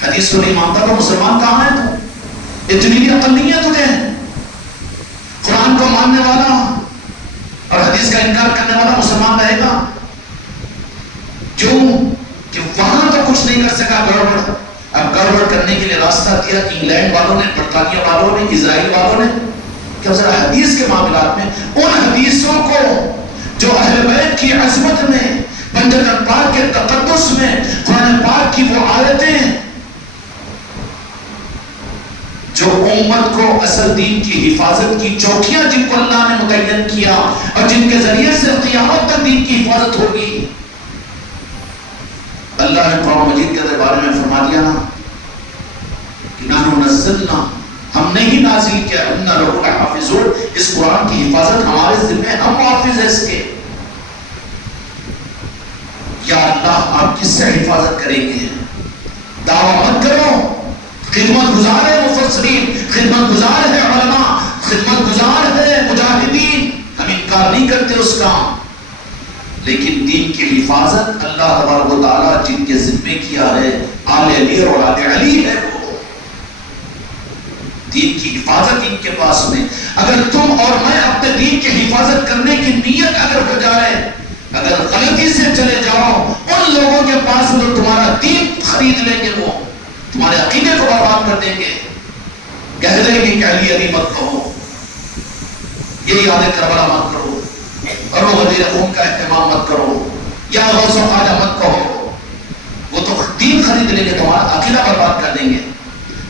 حدیث کو نہیں مانتا تو مسلمان کہاں ہے تو؟ اتنی بھی عقل نہیں ہے تجھے؟ قرآن کو ماننے والا اور حدیث کا انکار کرنے والا مسلمان رہے گا؟ کیوں کہ وہاں تو کچھ نہیں کر سکا گڑبڑ، اب گڑبڑ کرنے کے لیے راستہ دیا انگلینڈ والوں نے، برطانیہ والوں نے، اسرائیل والوں نے، کہ ذرا حدیث کے معاملات میں ان حدیثوں کو جو اہل بیت کی عظمت میں، بندگان پاک کے تقدس میں، قرآن پاک کی وہ آیتیں جو امت کو اصل دین کی حفاظت کی چوکیاں جن کو اللہ نے متعین کیا اور جن کے ذریعے سے قیامت تک دین کی حفاظت ہوگی، اللہ نے قرآن مجید کے بارے میں فرما دیا نا کہ نحن نزلنا، ہم نے ہی نازل کیا، انا لہو لحافظون، اس قرآن کی حفاظت ہمارے ذمہ، ہم حافظ ہیں اس کے۔ یا اللہ آپ کس سے حفاظت کریں گے؟ دعویٰ مت کرو، خدمت گزار ہے مفسرین، خدمت گزار ہے علماء، خدمت گزار ہے مجاہدین، ہم انکار نہیں کرتے اس کا، لیکن دین کی حفاظت اللہ تبارک و تعالیٰ جن کے ذمہ کیا ہے، آل علی اور اولاد علی ہے، وہ دین کی حفاظت ان کے پاس میں۔ اگر تم اور میں اپنے دین کی حفاظت کرنے کی نیت اگر ہو جائے، اگر غلطی سے چلے جاؤ ان لوگوں کے پاس تو تمہارا دین خرید لیں گے، وہ تمہارے عقیدے کو برباد کر دیں گے، کہہ دیں گے کہ علی علی مت کہو، یہ یاد کربلا مت کرو، اور وہ غدیر خون کا اہتمام مت کرو، یا غوث و خواجہ مت کہو، وہ تو دین خرید لیں گے، تمہارا عقیدہ برباد کر دیں گے۔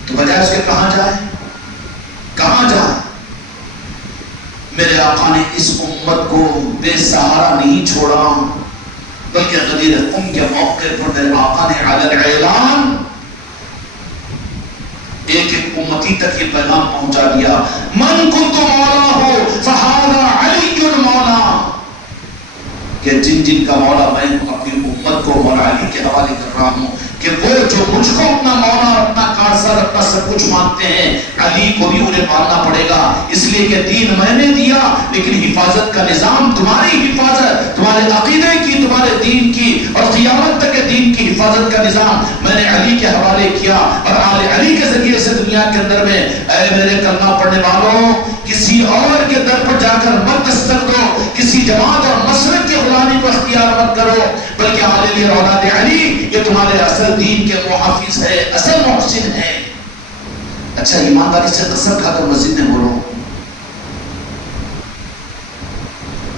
تو بجائے اس کے کہاں جائے، کہاں جائے؟ میرے آقا نے اس امت کو بے سہارا نہیں چھوڑا، بلکہ غدیر خون کے موقع پر میرے آقا نے علی الاعلان ایک ایک امتی تک یہ پیغام پہنچا دیا، من کنت مولا ہو فہذا علی مولا، کہ جن جن کا مولا میں اپنی امت کو مولا علی کے حوالے کر رہا ہوں، کہ وہ جو مجھ کو اپنا مولا، اپنا کارساز، اپنا سب کچھ مانتے ہیں، علی کو بھی انہیں ماننا پڑے گا، اس لیے کہ دین میں نے دیا، لیکن حفاظت کا نظام، تمہاری حفاظت، تمہارے عقیدے کی، تمہارے دین کی اور قیامت تک کے دین کی حفاظت کا نظام میں نے علی کے حوالے کیا، اور آل علی کے ذریعے سے دنیا کے اندر میں اے میرے کلمہ پڑھنے والوں، کسی اور کے در پر جا کر مت دستک دو، کسی جماعت اور مسلک کی غلامی کو اختیار مت کرو، بلکہ آل علی اور اولاد علی یہ تمہارے اصل دین کے محافظ ہے، اصل محسن ہے۔ اچھا ایمانداری سے قسم کھا کر مسجد میں بولو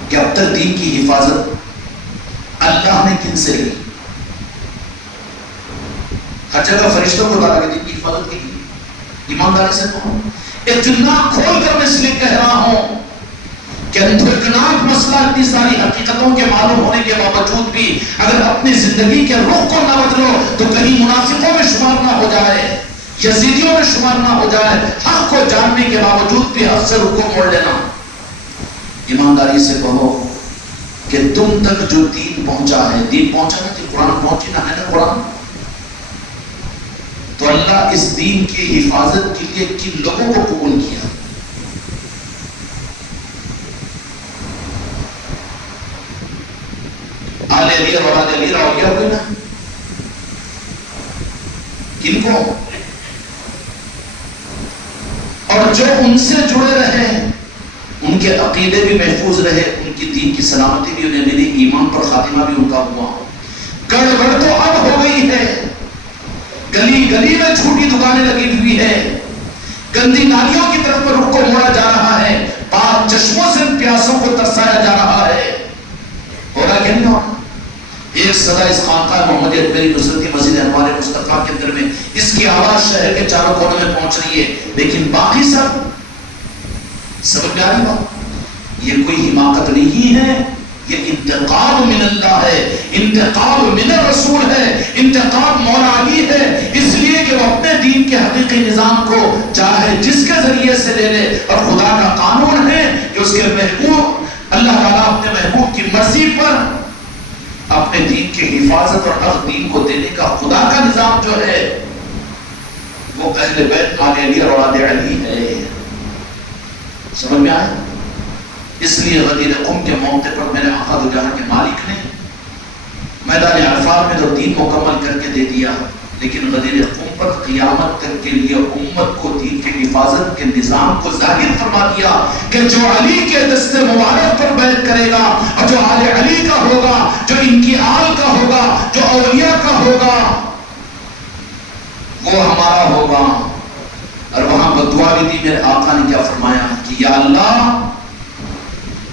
کہ اب تک دین کی حفاظت اللہ نے کن سے لی؟ ہر جگہ فرشتوں کو ڈالا کہ دین کی حفاظت کی لی، ایمانداری سے بولو۔ اتنا کھول کر میں اس لیے کہہ رہا ہوں کہ اندھکناک مسئلہ اتنی ساری حقیقتوں کے معلوم ہونے کے باوجود بھی اگر اپنی زندگی کے رخ کو نہ بدلو تو کہیں منافقوں میں شمار نہ ہو جائے، یزیدیوں میں شمار نہ ہو جائے، حق کو جاننے کے باوجود بھی حق سے رخ کو موڑ لینا۔ ایمانداری سے کہو کہ تم تک جو دین پہنچا ہے، دین پہنچا ہے کہ قرآن پہنچی نہ ہے نا قرآن، تو اللہ اس دین کی حفاظت کے لیے کن لوگوں کو قبول کیا؟ آل علی اور اولاد علی رہو گیا کوئی نا، کن کو؟ اور جو ان سے جڑے رہے، ان کے عقیدے بھی محفوظ رہے، ان کی دین کی سلامتی بھی انہیں ملی، ایمان پر خاتمہ بھی ان کا ہوا۔ گڑبڑ تو اب ہو گئی ہے، گلی گلی میں چھوٹی دکانیں لگی ہوئی ہے، گندی نالیوں کی طرف رخ کو موڑا جا رہا ہے، پاک چشموں سے پیاسوں کو ترسایا جا رہا ہے، ہوگا کہ نہیں ہوگا؟ ایک صدا اس خانقاہ محمدیہ میری نصرتی مسجد ہمارے مصطفیٰ کے اندر میں اس کی آواز شہر کے چاروں کونوں میں پہنچ رہی ہے، لیکن باقی سب میں آ رہی بات یہ کوئی حماقت نہیں ہے، یہ انتقام من اللہ ہے، انتقام من الرسول ہے، انتقام مولا علی ہے، اس لیے کہ وہ اپنے دین کے حقیقی نظام کو چاہے جس کے ذریعے سے لے لے، اور خدا کا قانون ہے کہ اس کے محبوب اللہ تعالیٰ اپنے محبوب کی مرضی پر اپنے دین کی حفاظت اور حق دین کو دینے کا خدا کا نظام جو ہے وہ اہل بیت آل علی اور اولاد علی ہے۔ سمجھ میں آئے؟ اس لیے غدیر قم کے موقع پر میرے آقا دو جہاں کے مالک نے میدان عرفات میں تو دین مکمل کر کے دے دیا، لیکن غدیر قم پر قیامت تک کے لیے امت کو دین کی حفاظت کے نظام کو ظاہر فرما دیا کہ جو علی کے دست مبارک پر بیعت کرے گا اور جو آل علی کا ہوگا، جو ان کی آل کا ہوگا، جو اولیاء کا ہوگا، وہ ہمارا ہوگا۔ اور وہاں بدعا بھی دی، میرے آقا نے کیا فرمایا کہ یا اللہ،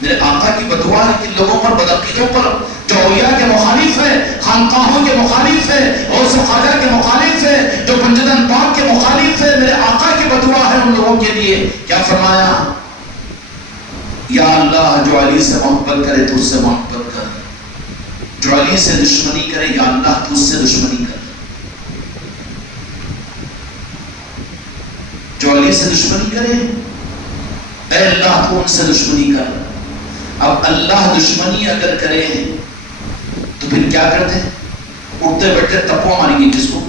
میرے آقا کی بدعا ہے کہ لوگوں پر، بدعقیدوں پر، جو اولیاء کے مخالف ہے، خانقاہوں کے مخالف ہے، غوث و خواجہ کے مخالف ہے، جو پنجتن پاک کے مخالف ہے، میرے آقا کی بدعا ہے ان لوگوں کے لیے۔ کیا فرمایا؟ یا اللہ، جو علی سے محبت کرے تو اس سے محبت کر، جو علی سے دشمنی کرے یا اللہ تو اس سے دشمنی کر، جو علی سے دشمنی کرے اے اللہ تو ان سے دشمنی کر۔ اب اللہ دشمنی اگر کرے تو پھر کیا کرتے؟ اٹھتے بیٹھتے تپو ماریں گے کس کو؟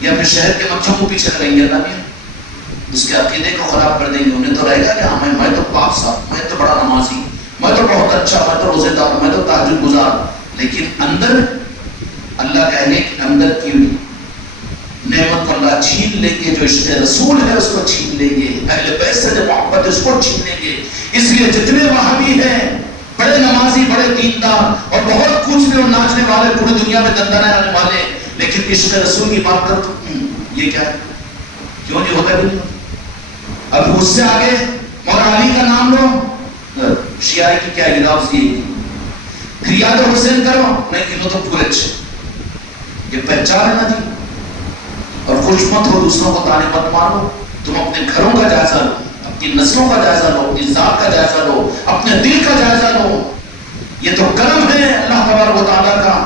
یا پھر شہر کے مچھوں کو پیچھے کریں گے اللہ میں، اس کے عقیدے کو خراب کر دیں گے۔ انہیں تو رہے گا کہ ہاں میں تو پاک صاحب، میں تو بڑا نمازی، میں تو بہت اچھا، میں تو روزے دار، میں تو تہجد گزار، لیکن اندر اللہ کہنے کہ اندر کی نعمت کو اللہ چھین لیں گے، جو عشق رسول ہے اس کو چھین لیں گے، اہل بیت سے جو محبت ہے اس کو چھین لیں گے۔ اس لیے جتنے وہابی ہیں، بڑے نمازی، بڑے دیندار اور بہت کوچنے اور ناچنے والے، پوری دنیا میں دندانے آنے والے، لیکن عشق رسول کی بات کرو تو یہ کیا ہے؟ کیوں نہیں ہوتا؟ نہیں ہوتا۔ اب اس سے آگے مولا علی کا نام لو، شیعہ کی کیا لفظ یہ یاد حسین کرو، نہیں گنو تو پورے اچھے، یہ پہچان ہے نا جی۔ اور خوش مت ہو، دوسروں کو تانے مت مارو، تم اپنے گھروں کا جائزہ لو، اپنی نسلوں کا جائزہ لو، اپنی ذات کا جائزہ لو، اپنے دل کا جائزہ لو۔ یہ تو کرم ہے اللہ تبارک و تعالیٰ کا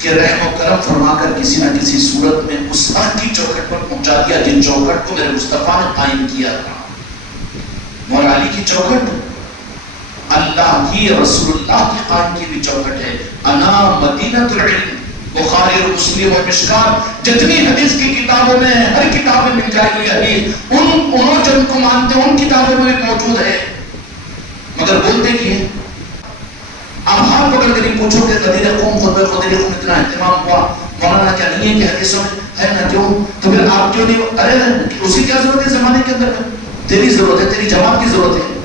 کہ رحم و کرم فرما کر کسی نہ کسی صورت میں اس حق کی چوکھٹ پر پہنچا دیا جن چوکھٹ کو میرے مصطفیٰ نے قائم کیا تھا۔ مولا علی کی چوکھٹ اللہ کی، رسول اللہ کی قائم کی بھی چوکھٹ ہے۔ انا مدینۃ العلم، بخاری اور مسلم اور مشکات، جتنی حدیث کی کتابوں میں ہر کتاب میں مل جائے گی حدیث، انہوں جن کو مانتے ہیں ان کتابوں میں بھی موجود ہے، مگر بولتے کی ہے۔ آپ ہاتھ پکڑ کر پوچھو کہ غدیر قوم، خطبہ غدیر قوم اتنا اہتمام ہوا، مولانا کیا نہیں ہے کہ حدیثوں میں ہے نا؟ کیوں؟ تو پھر آپ کیوں نہیں؟ ارے اسی کیا ضرورت ہے زمانے کے اندر میں؟ تیری ضرورت ہے، تیری جماعت کی ضرورت ہے،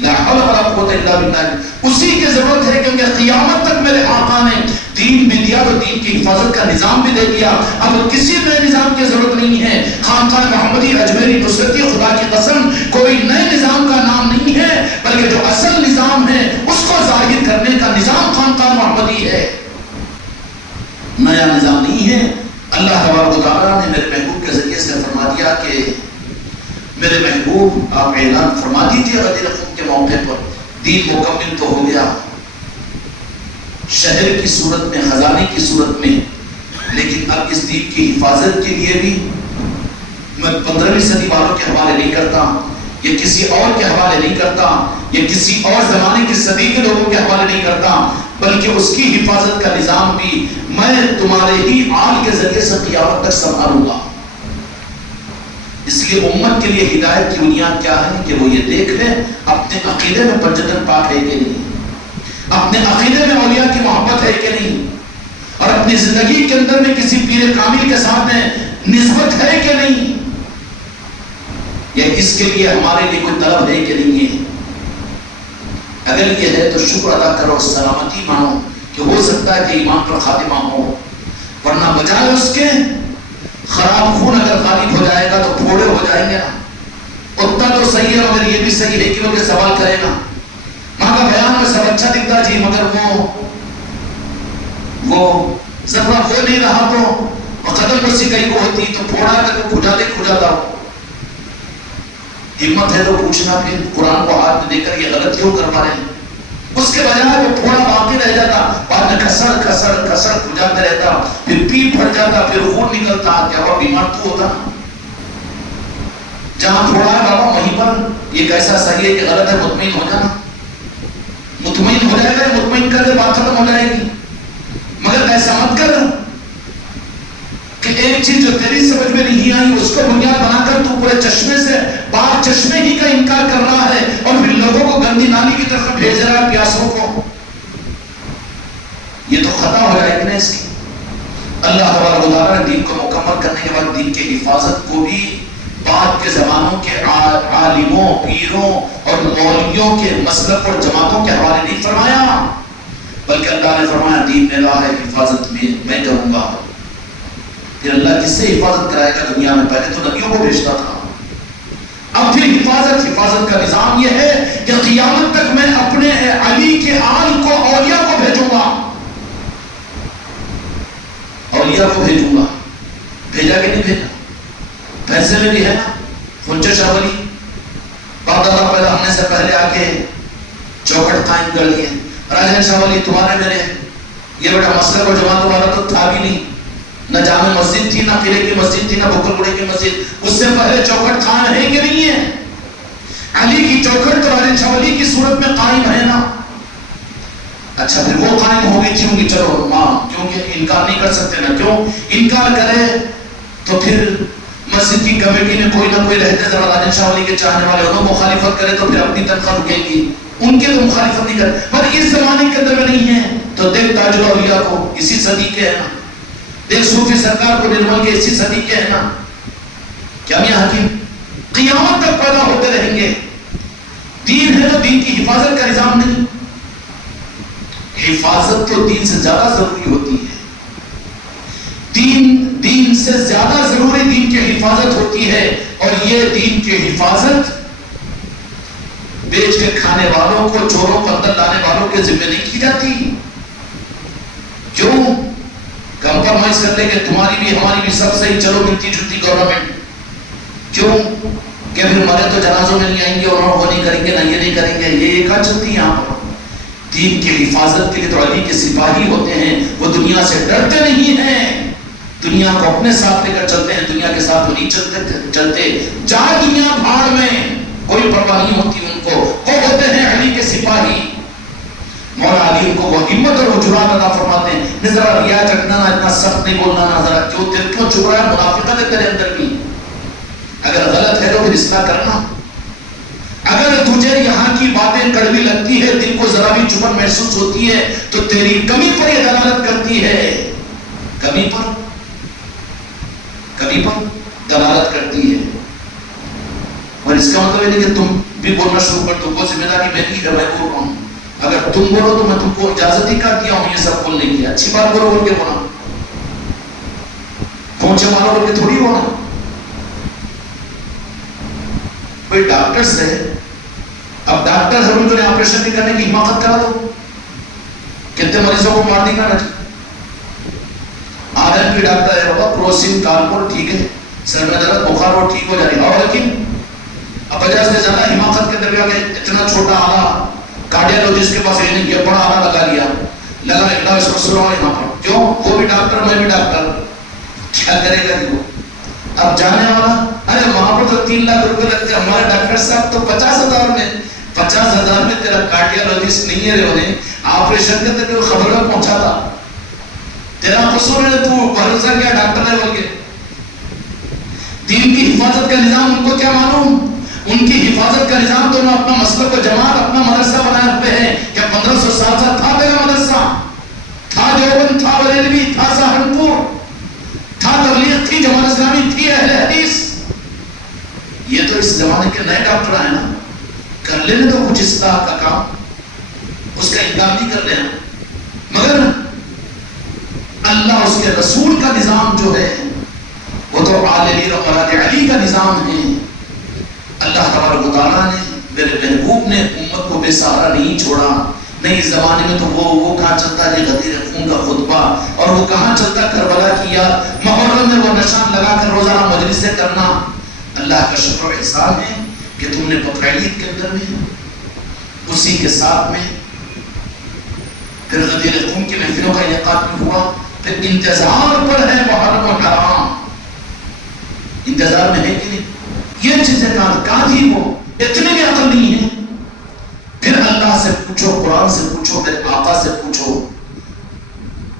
لا حول ولا قوت الا باللہ، اسی کی ضرورت ہے، کیونکہ قیامت تک میرے آقا نے دین بھی دیا تو دین کی حفاظت کا نظام بھی دے دیا۔ اب کسی نئے نظام کی ضرورت نہیں ہے۔ خانقاہ محمدی اجمیری نصرتی، خدا کی قسم کوئی نئے نظام کا نام نہیں ہے، بلکہ جو اصل نظام ہے اس کو ظاہر کرنے کا نظام خانقاہ محمدی ہے، نیا نظام نہیں ہے۔ اللہ تبارک و تعالیٰ نے میرے محبوب کے ذریعے سے فرما دیا کہ میرے محبوب آپ اعلان فرما دیجئے غدیر قوم کے موقع پر دین مکمل تو ہو گیا، شہر کی صورت میں، خزانے کی صورت میں، لیکن اب اس دین کی حفاظت کے لیے بھی میں 15ویں صدی والوں کے حوالے نہیں کرتا، یہ کسی اور کے حوالے نہیں کرتا، یہ کسی اور زمانے کی صدی کے لوگوں کے حوالے نہیں کرتا، بلکہ اس کی حفاظت کا نظام بھی میں تمہارے ہی آل کے ذریعے سے قیامت تک سنبھالوں گا۔ اس لیے امت کے لیے ہدایت کی بنیاد کیا ہے کہ وہ یہ دیکھ لیں اپنے عقیدے میں پنجتن پاک ہے کہ نہیں، اپنے عقیدے میں اولیاء کی محبت ہے کہ نہیں، اور اپنی زندگی کے اندر میں کسی پیر کامل کے ساتھ میں نسبت ہے کہ نہیں، یا اس کے لیے ہمارے لیے کوئی طلب ہے کہ نہیں ہے۔ اگر یہ ہے تو شکر ادا کرو، سلامتی مانو کہ ہو سکتا ہے کہ ایمان پر خاتمہ ہو، ورنہ بجائے اس کے خراب خون اگر غالب ہو جائے گا تو پھوڑے ہو جائیں گے نا۔ اتنا تو صحیح ہے مگر یہ بھی صحیح ہے کہ وہ سوال کرے گا، ماں کا بیان میں سب اچھا دکھتا جی، مگر وہ ذرا ہو نہیں رہا تو قدم رسی کہیں کو ہوتی تو پھوڑا کر کھجاتا ہو۔ ہمت ہے تو پوچھنا پھر قرآن کو ہاتھ میں دے کر یہ غلط کیوں کروا رہے ہیں. اس کے بجائے وہ تھوڑا باقی رہ جاتا, بعد میں کھسڑ کھجاتا رہتا, پھر پیٹ پھٹ جاتا, پھر خون نکلتا, کیا وہ بیمار تو ہوتا. جہاں تھوڑا ہے بابا وہیں پر یہ کیسا صحیح ہے کہ غلط ہے مطمئن ہو جانا. مطمئن ہو جائے گا, مطمئن کر دے بات ختم ہو جائے گی. مگر ایسا مت کر کہ ایک چیز جو تیری سمجھ میں نہیں آئی اس کو بنیاد بنا کر تو پورے چشمے سے پاک چشمے ہی کا انکار کر رہا ہے اور پھر لوگوں کو گندی نالی کی طرف بھیج رہا ہے, پیاسوں کو. یہ تو خطا ہو جائے گی نا اس کی. اللہ تبارک و تعالیٰ نے دین کو مکمل کرنے کے بعد دین کی حفاظت کو بھی بعد کے زمانوں کے عالموں, پیروں اور مولویوں کے مسلک اور جماعتوں کے حوالے نہیں فرمایا, بلکہ اللہ نے فرمایا دین میں لا ہے حفاظت میں کروں گا. پھر اللہ کس سے حفاظت کرائے گا دنیا میں؟ پہلے تو نبیوں کو بھیجتا تھا, اب پھر حفاظت کا نظام یہ ہے کہ قیامت تک میں اپنے علی کے آل کو اولیاء کو بھیجوں گا. اولیاء کو بھیجوں گا. بھیجا کہ نہیں بھیجا؟ پیسے میں بھی ہے نا. خنچہ شاہ ولی باپ دادا پیدا ہونے سے پہلے آ کے چوکھٹ قائم کر لیے. راجہ شاہ ولی تمہارے میرے یہ بیٹا مسلک اور جماعت والا تو تھا بھی نہیں, نہ جامع مسجد تھی, نہ قلعے کی مسجد تھی, نہ بکر گڑے کی مسجد. اس سے پہلے چوکھٹ خان ہے کہ نہیں ہے؟ علی کی چوکھٹ تو راجہ شاہ ولی کی صورت میں قائم ہے نا. اچھا پھر وہ قائم ہو گئی تھی, چلو ماں کیونکہ انکار نہیں کر سکتے نا, کیوں انکار کرے تو پھر مسجد کی کمیٹی میں کوئی نہ کوئی رہتے ذرا راجہ شاہ ولی کے چاہنے والے, انہوں مخالفت کرے تو پھر اپنی تنخواہ رکے گی, ان کے تو مخالفت نہیں کرے. پر اس زمانے کے اندر میں نہیں ہے تو دیکھ تاج الاولیاء کو اسی صدی کے ہے نا, دیکھ صوفی سرکار کو نرمل کے اسی صدی کے ہے نا. کیا میاں حکیم قیامت تک پیدا ہوتے رہیں گے. دین ہے تو دین کی حفاظت کا نظام نہیں. حفاظت تو دین سے زیادہ ضروری ہوتی ہے. دین سے زیادہ ضروری دین کی حفاظت ہوتی ہے, اور یہ دین کی حفاظت بیچ کے کھانے والوں کو, چوروں کو اندر لانے والوں کے ذمہ نہیں کی جاتی. کیوں کمپرمائز کر لے کہ تمہاری بھی ہماری بھی سب صحیح, چلو ملتی جلتی گورنمنٹ. کیوں کہ پھر مرے تو جنازوں میں نہیں آئیں گے, اور وہ نہیں کریں گے, نہ یہ نہیں کریں گے. یہ کہاں چلتی ہے یہاں پر؟ دین کی حفاظت کے لیے تو علی کے سپاہی ہوتے ہیں, وہ دنیا سے ڈرتے نہیں ہیں, دنیا کو اپنے ساتھ لے کر چلتے ہیں. دنیا کے ساتھ وہ نہیں چلتے. جائے دنیا بھاڑ میں, کوئی پرواہ نہیں ہوتی ان کو. وہ ہوتے ہیں علی کے سپاہی. مولا علی ان کو وہ ہمت اور حجرات عطا فرماتے ہیں. ذرا ریا کرنا, اتنا سخت نہیں بولنا, نہ ذرا کیوں دل کیوں چپ رہا ہے, منافقت ہے تیرے اندر بھی. اگر غلط ہے تو پھر اصلاح کرنا. اگر تجھے یہاں کی باتیں کڑوی لگتی ہے, دل کو ذرا بھی چبھن محسوس ہوتی ہے, تو تیری کمی پر یہ دلالت کرتی ہے. کمی پر دلالت کرتی ہے. اور اس کا مطلب یہ نہیں کہ تم بھی بولنا شروع کر, تم کو ذمہ داری میں نہیں ہے, میں بول رہا ہوں. اگر تم بولو تو میں تم کو اجازت ہی کر دیا ہوں یہ سب بولنے کی. اچھی بات بولو بول کے بولا, پہنچے مارو بول کے تھوڑی بولا. کوئی ڈاکٹر سے, اب ڈاکٹر ہے ان کو آپریشن نہیں کرنے کی حماقت کرا دو. کتنے مریضوں کو مار دیں گا نا. آدم کی ڈاکٹر ہے بابا, کروسین کارپور ٹھیک ہے, سر میں درد بخار اور ٹھیک ہو جائے گا. اور لیکن اب وجہ سے زیادہ حماقت کے اندر کہ اتنا چھوٹا آلہ کارڈیالوجسٹ کے پاس یہ نہیں کیا, بڑا آلہ لگا لیا, لگا ایک اس کو سنو یہاں پر. کیوں؟ وہ بھی ڈاکٹر, میں بھی ڈاکٹر, کیا کرے گا وہ. اب جانے والا, ارے وہاں پر تو 3 لاکھ روپے لگتے ہیں, ہمارے ڈاکٹر صاحب تو 50,000 میں, 50,000 میں تیرا کارڈیالوجسٹ نہیں ہے, انہیں آپریشن کے تک خبر میں پہنچا تھا. تیرا قصور ہے, تو بھروسہ کیا ڈاکٹر ہے بول کے. دین کی حفاظت کا نظام ان کو کیا معلوم؟ ان کی حفاظت کا نظام تو انہوں اپنا مسلک و جماعت, اپنا مدرسہ بنائے ہوئے ہیں. کیا 1500 سال سے تھا تیرا مدرسہ؟ تھا دیوبند, تھا بریلوی, تھا سہارنپور, تھا تبلیغ تھی, جماعت اسلامی تھی, اہل حدیث. یہ تو اس زمانے کے نئے ڈاکٹر ہیں نا, کر لینے تو کچھ اصلاح کا کام, اس کا انکار نہیں کر لینا. مگر اللہ اس کے رسول کا نظام جو ہے وہ تو آل علی و اولاد علی کا نظام ہے. اللہ تبارک و تعالیٰ نے, میرے محبوب نے امت کو بے سہارا نہیں چھوڑا. نہیں اس زمانے میں تو وہ کہاں چلتا ہے غدیر خون کا خطبہ, اور وہ کہاں چلتا کربلا کی یاد, محرم میں وہ نشان لگا کر روزانہ مجلسیں کرنا. اللہ کا شکر و احسان ہے کہ کہ تم نے بقرعید کے اندر میں اسی کے ساتھ میں پھر غدیر قوم کی محفلوں کا انعقاد بھی ہوا، پھر انتظار پر ہے محرم و حرام، انتظار میں ہے کہ نہیں؟ یہ چیزیں کہاں تھی؟ وہ اتنے بھی عقل نہیں ہے۔ پھر اللہ سے پوچھو، قرآن سے پوچھو، میرے آقا سے پوچھو،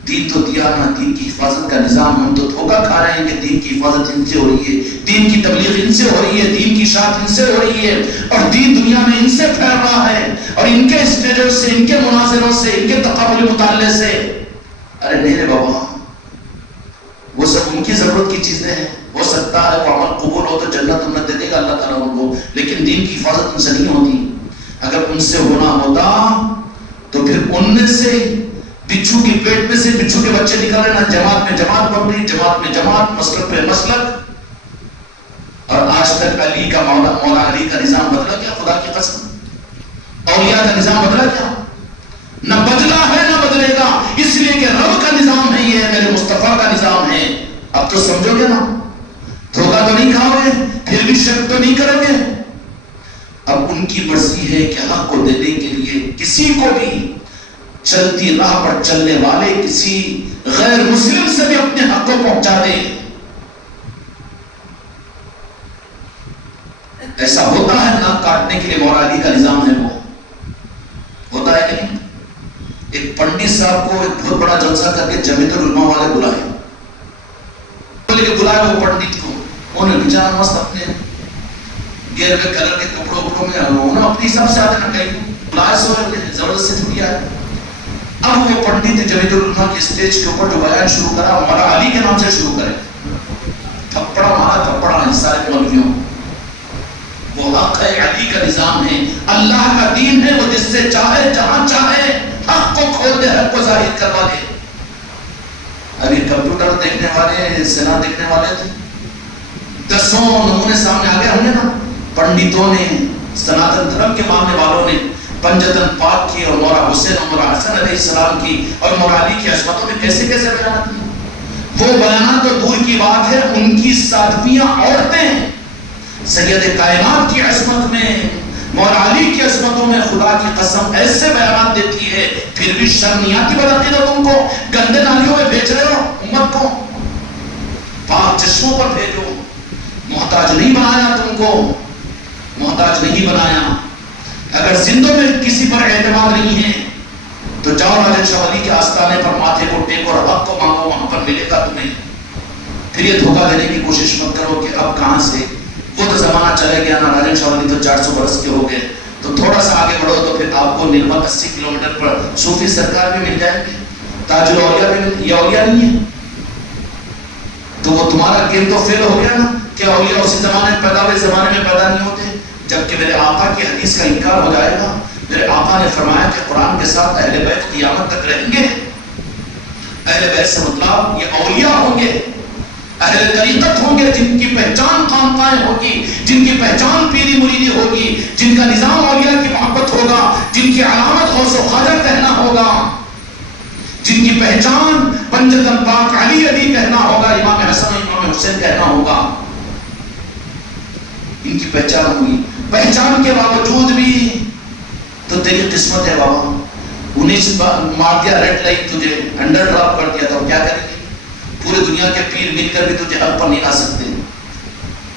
دین تو دیا نا، دین کی حفاظت کا نظام ہم تو دھوکہ کھا رہے ہیں کہ دین کی حفاظت ان سے ہو رہی ہے، دین کی تبلیغ ان سے ہو رہی ہے، دین کی اشاعت ان سے ہو رہی ہے، اور دین دنیا میں ان سے پھیل رہا ہے، اور ان کے اسٹیجوں سے، ان کے مناظروں سے، ان کے تقابلی مطالعے سے۔ ارے نہیں رے بابا، وہ سب ان کی ضرورت کی چیزیں ہیں، ہو سکتا ہے وہ عمل قبول ہو تو جنت دے دے گا اللہ تعالیٰ ان کو، لیکن دین کی حفاظت ان سے نہیں ہوتی۔ اگر ان سے ہونا ہوتا تو پھر ان میں سے بچھو کے پیٹ میں سے بچھو کے بچے نکل رہے نا، جماعت میں جماعت بن رہی، جماعت میں جماعت، مسلک پہ مسلک، اور آج تک علی کا مولا علی کا نظام بدلا کیا؟ خدا کی قسم اولیاء کا نظام بدلا کیا؟ نہ بدلا ہے نہ بدلے گا، اس لیے کہ رب کا نظام ہے، یہ میرے مصطفیٰ کا نظام ہے۔ اب تو سمجھو گے نا، دھوکہ تو نہیں کھاؤ گے، پھر بھی شک تو نہیں کرو گے۔ اب ان کی مرضی ہے کہ حق کو دینے کے لیے کسی کو بھی چلتی راہ پر چلنے والے کسی غیر مسلم سے بھی اپنے حق کو پہنچا دے۔ ایسا ہوتا ہے ناک کاٹنے کے لیے مولا علی کا نظام ہے، وہ ہوتا ہے کہ نہیں؟ ایک پنڈت صاحب کو ایک بہت بڑا جلسہ کر کے جمیعت العلماء والے بلائے، بلائے وہ پنڈت کو، انہوں نے بیچارہ مست اپنے گیروے کلر کے کپڑوں میں انہوں نے اپنی حساب سے آتے نہ کہیں بلائے سو زبردست سے چھوڑی آئے۔ اب وہ پنڈت جمیعت العلماء کے اسٹیج کے اوپر جو بیان شروع کرا، مولا علی کے نام سے شروع کرے، تھپڑا مارا، تھپڑا ہے سارے مولویوں۔ وہ حق ہے، علی کا نظام ہے، اللہ کا دین ہے، وہ جس سے چاہے جہاں چاہے حق کو کھول دے، حق کو ظاہر کروا دے۔ ابھی کمپیوٹر دیکھنے والے، سنا دیکھنے والے تھے، دسوں نمونے سامنے آ گئے ہم نے نا، پنڈتوں نے، سناتن دھرم کے ماننے والوں نے پنجتن پاک کی اور مولا حسین اور مولا حسن علیہ السلام کی اور مولا علی کی عصمتوں میں کیسے کیسے بیانات کی۔ وہ بیانات تو دور کی بات ہے، ان کی ساتویاں عورتیں سید کائنات کی عصمت میں، مولا علی کی عصمتوں میں خدا کی قسم ایسے بیانات دیتی ہے، پھر بھی شرم نہیں آتی بدعقیدہ تم کو؟ گندے نالیوں میں بھیج رہے ہو امت کو، پاک چشموں پر بھیجو۔ محتاج نہیں بنایا تم کو، محتاج نہیں بنایا۔ اگر زندوں میں کسی پر اعتماد نہیں ہے تو جاؤ راجہ شاہ ولی کے آستانے پر ماتھے کو ٹیکو اور حق کو مانگو، وہاں پر ملے گا تمہیں۔ پھر یہ دھوکہ دینے کی کوشش مت کرو کہ اب کہاں سے، وہ تو زمانہ چلے گیا نا، راجہ شاہ ولی تو 400 برس کے ہو گئے، تو تھوڑا سا آگے بڑھو تو پھر آپ کو نرمل 80 کلومیٹر پر صوفی سرکار بھی مل جائیں گے، تاج الاولیاء بھی مل، یہ اولیاء نہیں ہے؟ تو وہ تمہارا گیم تو فیل ہو گیا نا، کہ اولیاء اسی زمانے میں پیدا ہوئے، زمانے میں پیدا نہیں ہوتے۔ جبکہ میرے آقا کی حدیث کا انکار ہو جائے گا۔ میرے آقا نے فرمایا کہ قرآن کے ساتھ اہل بیت قیامت تک رہیں گے۔ اہل بیت سے مطلب یہ اولیاء ہوں گے، اہل طریقت ہوں گے، جن کی پہچان خانقاہیں ہوگی، جن کی پہچان پیری مریدی ہوگی، جن کا نظام اولیاء کی محبت ہوگا، جن کی علامت غوث و خواجہ کہنا ہوگا، جن کی پہچان پنجتن پاک علی علی کہنا ہوگا، امام حسن و امام حسین کہنا ہوگا، ان کی پہچان ہوگی۔ پہچان کے باوجود بھی تو تیری قسمت ہے بابا، انہیں سے مار دیا ریڈ لائٹ، تجھے انڈر ڈراپ کر دیا، تو کیا کریں گے؟ پورے دنیا کے پیر مل کر بھی تجھے حق پر نہیں لا سکتے،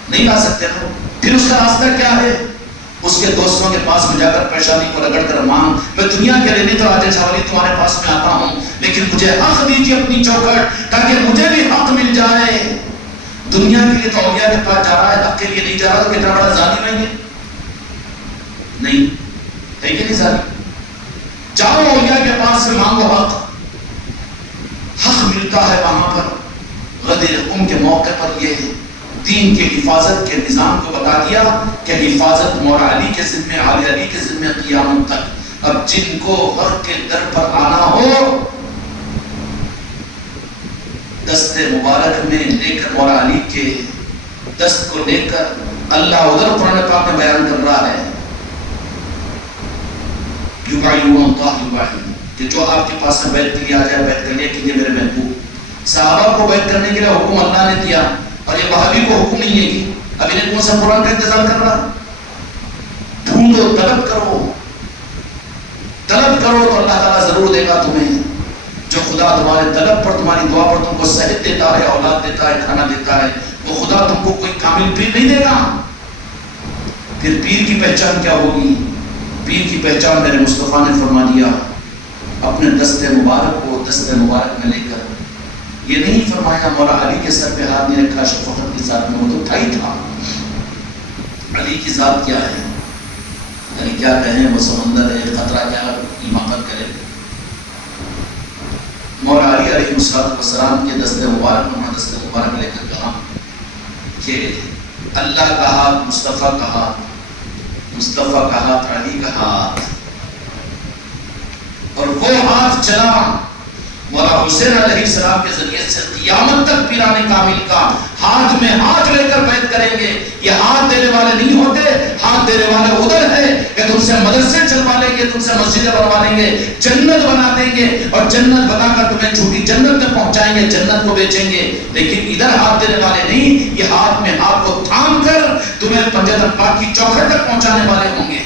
نہیں لا سکتے نا۔ پھر اس کا راستہ کیا ہے؟ اس کے دوستوں کے پاس میں جا کر پیشانی کو رگڑ کر مانگ، میں دنیا کے لیے نہیں تو راجہ شاہ ولی تمہارے پاس میں آتا ہوں، لیکن مجھے حق دیجیے اپنی چوکھٹ، تاکہ مجھے بھی حق مل جائے۔ دنیا کے لیے تو اولیاء کے پاس جا رہا ہے، حق کے لیے نہیں جا رہا، تو کتنا بڑا ظالم ہے یہ؟ نہیں ہے کہ نہیں ظالم؟ جاؤ اولیاء کے پاس سے مانگو حق، حق ملتا ہے وہاں پر۔ غدیر قوم کے موقع پر یہ دین کے حفاظت کے نظام کو بتا دیا کہ حفاظت مولا علی کے ذمہ، علی علی کے ذمہ قیامت تک۔ اب جن کو حق کے در پر آنا ہو، دست مبارک میں لے کر، مولا علی کے دست کو لے کر، اللہ ادھر قرآن پاک میں بیان کر رہا ہے یبایعون اللہ یبایعون، کہ جو آپ کے پاس میں بیعت کے لیے آ جائے، بیعت کرنے کے لیے میرے محبوب۔ صحابہ کو بیعت کرنے کے لیے حکم اللہ نے دیا، اور یہ وہابی کو حکم نہیں ہے کہ اب انہیں کون سا قرآن کا انتظار کر رہا ہے؟ ڈھونڈو، طلب کرو تو اللہ تعالیٰ ضرور دے گا تمہیں. جو خدا تمہارے طلب پر، تمہاری دعا پر تم کو صحت دیتا ہے، اولاد دیتا ہے، کھانا دیتا ہے، وہ خدا تم کو کوئی کامل پیر نہیں دے گا. پھر پیر کی پہچان کیا ہوگی؟ پیر کی پہچان میرے مصطفیٰ نے فرما دیا اپنے دست مبارک کو دست مبارک میں لے کر. یہ نہیں فرمایا مولا علی کے سر پہ ہاتھ نہیں رکھا شفقت کے ساتھ میں، وہ تو تھا ہی تھا. علی کی ذات کیا ہے، یعنی کیا کہیں، وہ سمندر ہے، خطرہ کیا حماقت کرے. مولا علی علیہ السلام کے دست مبارک لے کر کہا کہ اللہ کا ہاتھ مصطفیٰ کا ہاتھ، مصطفیٰ کا ہاتھ علی کا ہاتھ، اور وہ ہاتھ چلا مولا حسین علیہ السلام کے ذریعے سے قیامت تک پیران کامل کا ہاتھ میں ہاتھ لے کر بیعت کریں گے. یہ ہاتھ دینے والے نہیں ہوتے، ہاتھ دینے والے ادھر ہے کہ تم سے مدرسے چلوا لیں گے، تم سے مسجدیں بنوا لیں گے، جنت بنا دیں گے، اور جنت بنا کر تمہیں جھوٹی جنت میں پہنچائیں گے، جنت کو بیچیں گے. لیکن ادھر ہاتھ دینے والے نہیں، یہ ہاتھ میں ہاتھ کو تھام کر تمہیں جنت پاک کی چوکھٹ تک پہنچانے والے ہوں گے.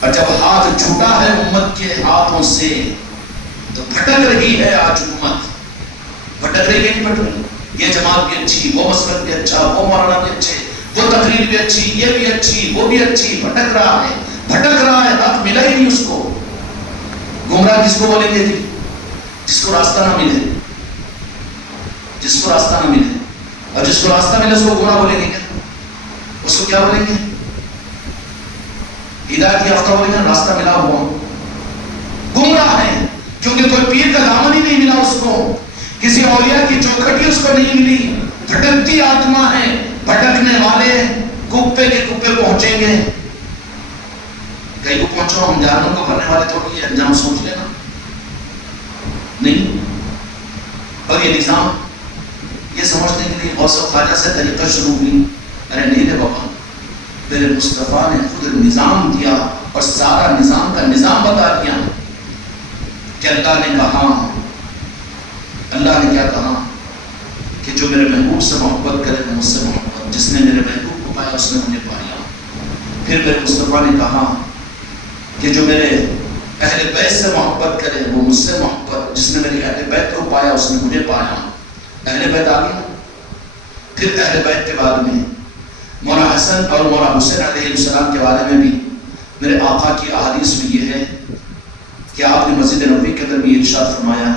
اور جب ہاتھ چھوٹا ہے امت کے ہاتھوں سے تو بھٹک رہی ہے آج امت. بھٹک رہی ہے، نہیں بھٹک رہی. یہ جماعت بھی اچھی، وہ مسلک بھی اچھا، وہ مولانا بھی اچھے، وہ تقریر بھی اچھی، یہ بھی اچھی، وہ بھی اچھی. بھٹک رہا ہے، حق ملا ہی نہیں اس کو. گمراہ کس کو بولیں گے؟ جس کو راستہ نہ ملے، جس کو راستہ نہ ملے. اور جس کو راستہ ملے اس کو گمراہ بولیں گے کیا؟ اس کو کیا بولیں گے؟ ہدایت یافتہ بولیں گے، راستہ ملا ہوا. گمراہ ہے کیونکہ کوئی پیر کا دامن ہی نہیں ملا اس کو، کسی اولیاء کی چوکھٹ ہی اس کو نہیں ملی. بھٹکتی آتما ہے. بھٹکنے والے کپے کے کپے پہنچیں گے. کہیں کو پہنچو، ہم جہنم کو بھرنے والے تھوڑی ہے، انجام سوچ لینا نہیں. اور یہ نظام یہ سمجھنے کے لیے غوث و خواجہ سے طریقہ شروع ہوئی. ارے نہیں رے بابا، میرے مصطفیٰ نے خود نظام دیا اور سارا نظام کا نظام بتا دیا کہ اللہ نے کہا، اللہ نے کیا کہا کہ جو میرے محبوب سے محبت کرے وہ مجھ سے محبت، جس نے میرے محبوب کو پایا اس نے مجھے پایا. پھر میرے مصطفیٰ نے کہا کہ جو میرے اہل بیت سے محبت کرے وہ مجھ سے محبت، جس نے میرے اہل بیت کو پایا اس نے مجھے پایا. اہل بیت آ گیا. پھر اہل بیت کے بعد میں مولا حسن اور مولا حسین علیہ السلام کے بارے میں بھی میرے آقا کی احادیث میں یہ ہے کہ آپ نے مسجد نبوی کے اندر بھی ارشاد فرمایا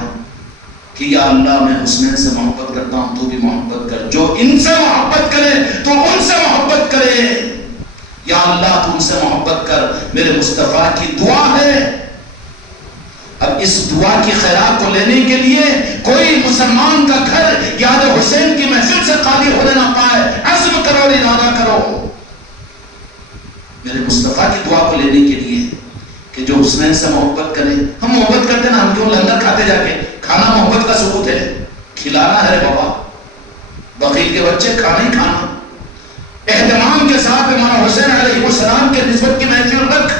کہ یا اللہ میں حسنین سے محبت کرتا ہوں، تو بھی محبت کر. جو ان سے محبت کرے تو ان سے محبت کرے. یا اللہ تو ان سے محبت کر. میرے مصطفیٰ کی دعا ہے. اب اس دعا کی خیرات کو لینے کے لیے کوئی مسلمان کا گھر یاد حسین کی محفل سے خالی ہونے نہ پائے. عزم کرو، ارادہ کرو میرے مصطفیٰ کی دعا کو لینے کے لیے کہ جو حسین سے محبت کرے. ہم محبت کرتے نا، ہم کیوں لنگر کھاتے جا کے؟ کھانا محبت کا ثبوت ہے، کھلانا ہے بابا. بقیل کے بچے کھانا ہی کھانا. اہتمام کے ساتھ مولانا حسین علیہ السلام کے نسبت کی محفل رکھ،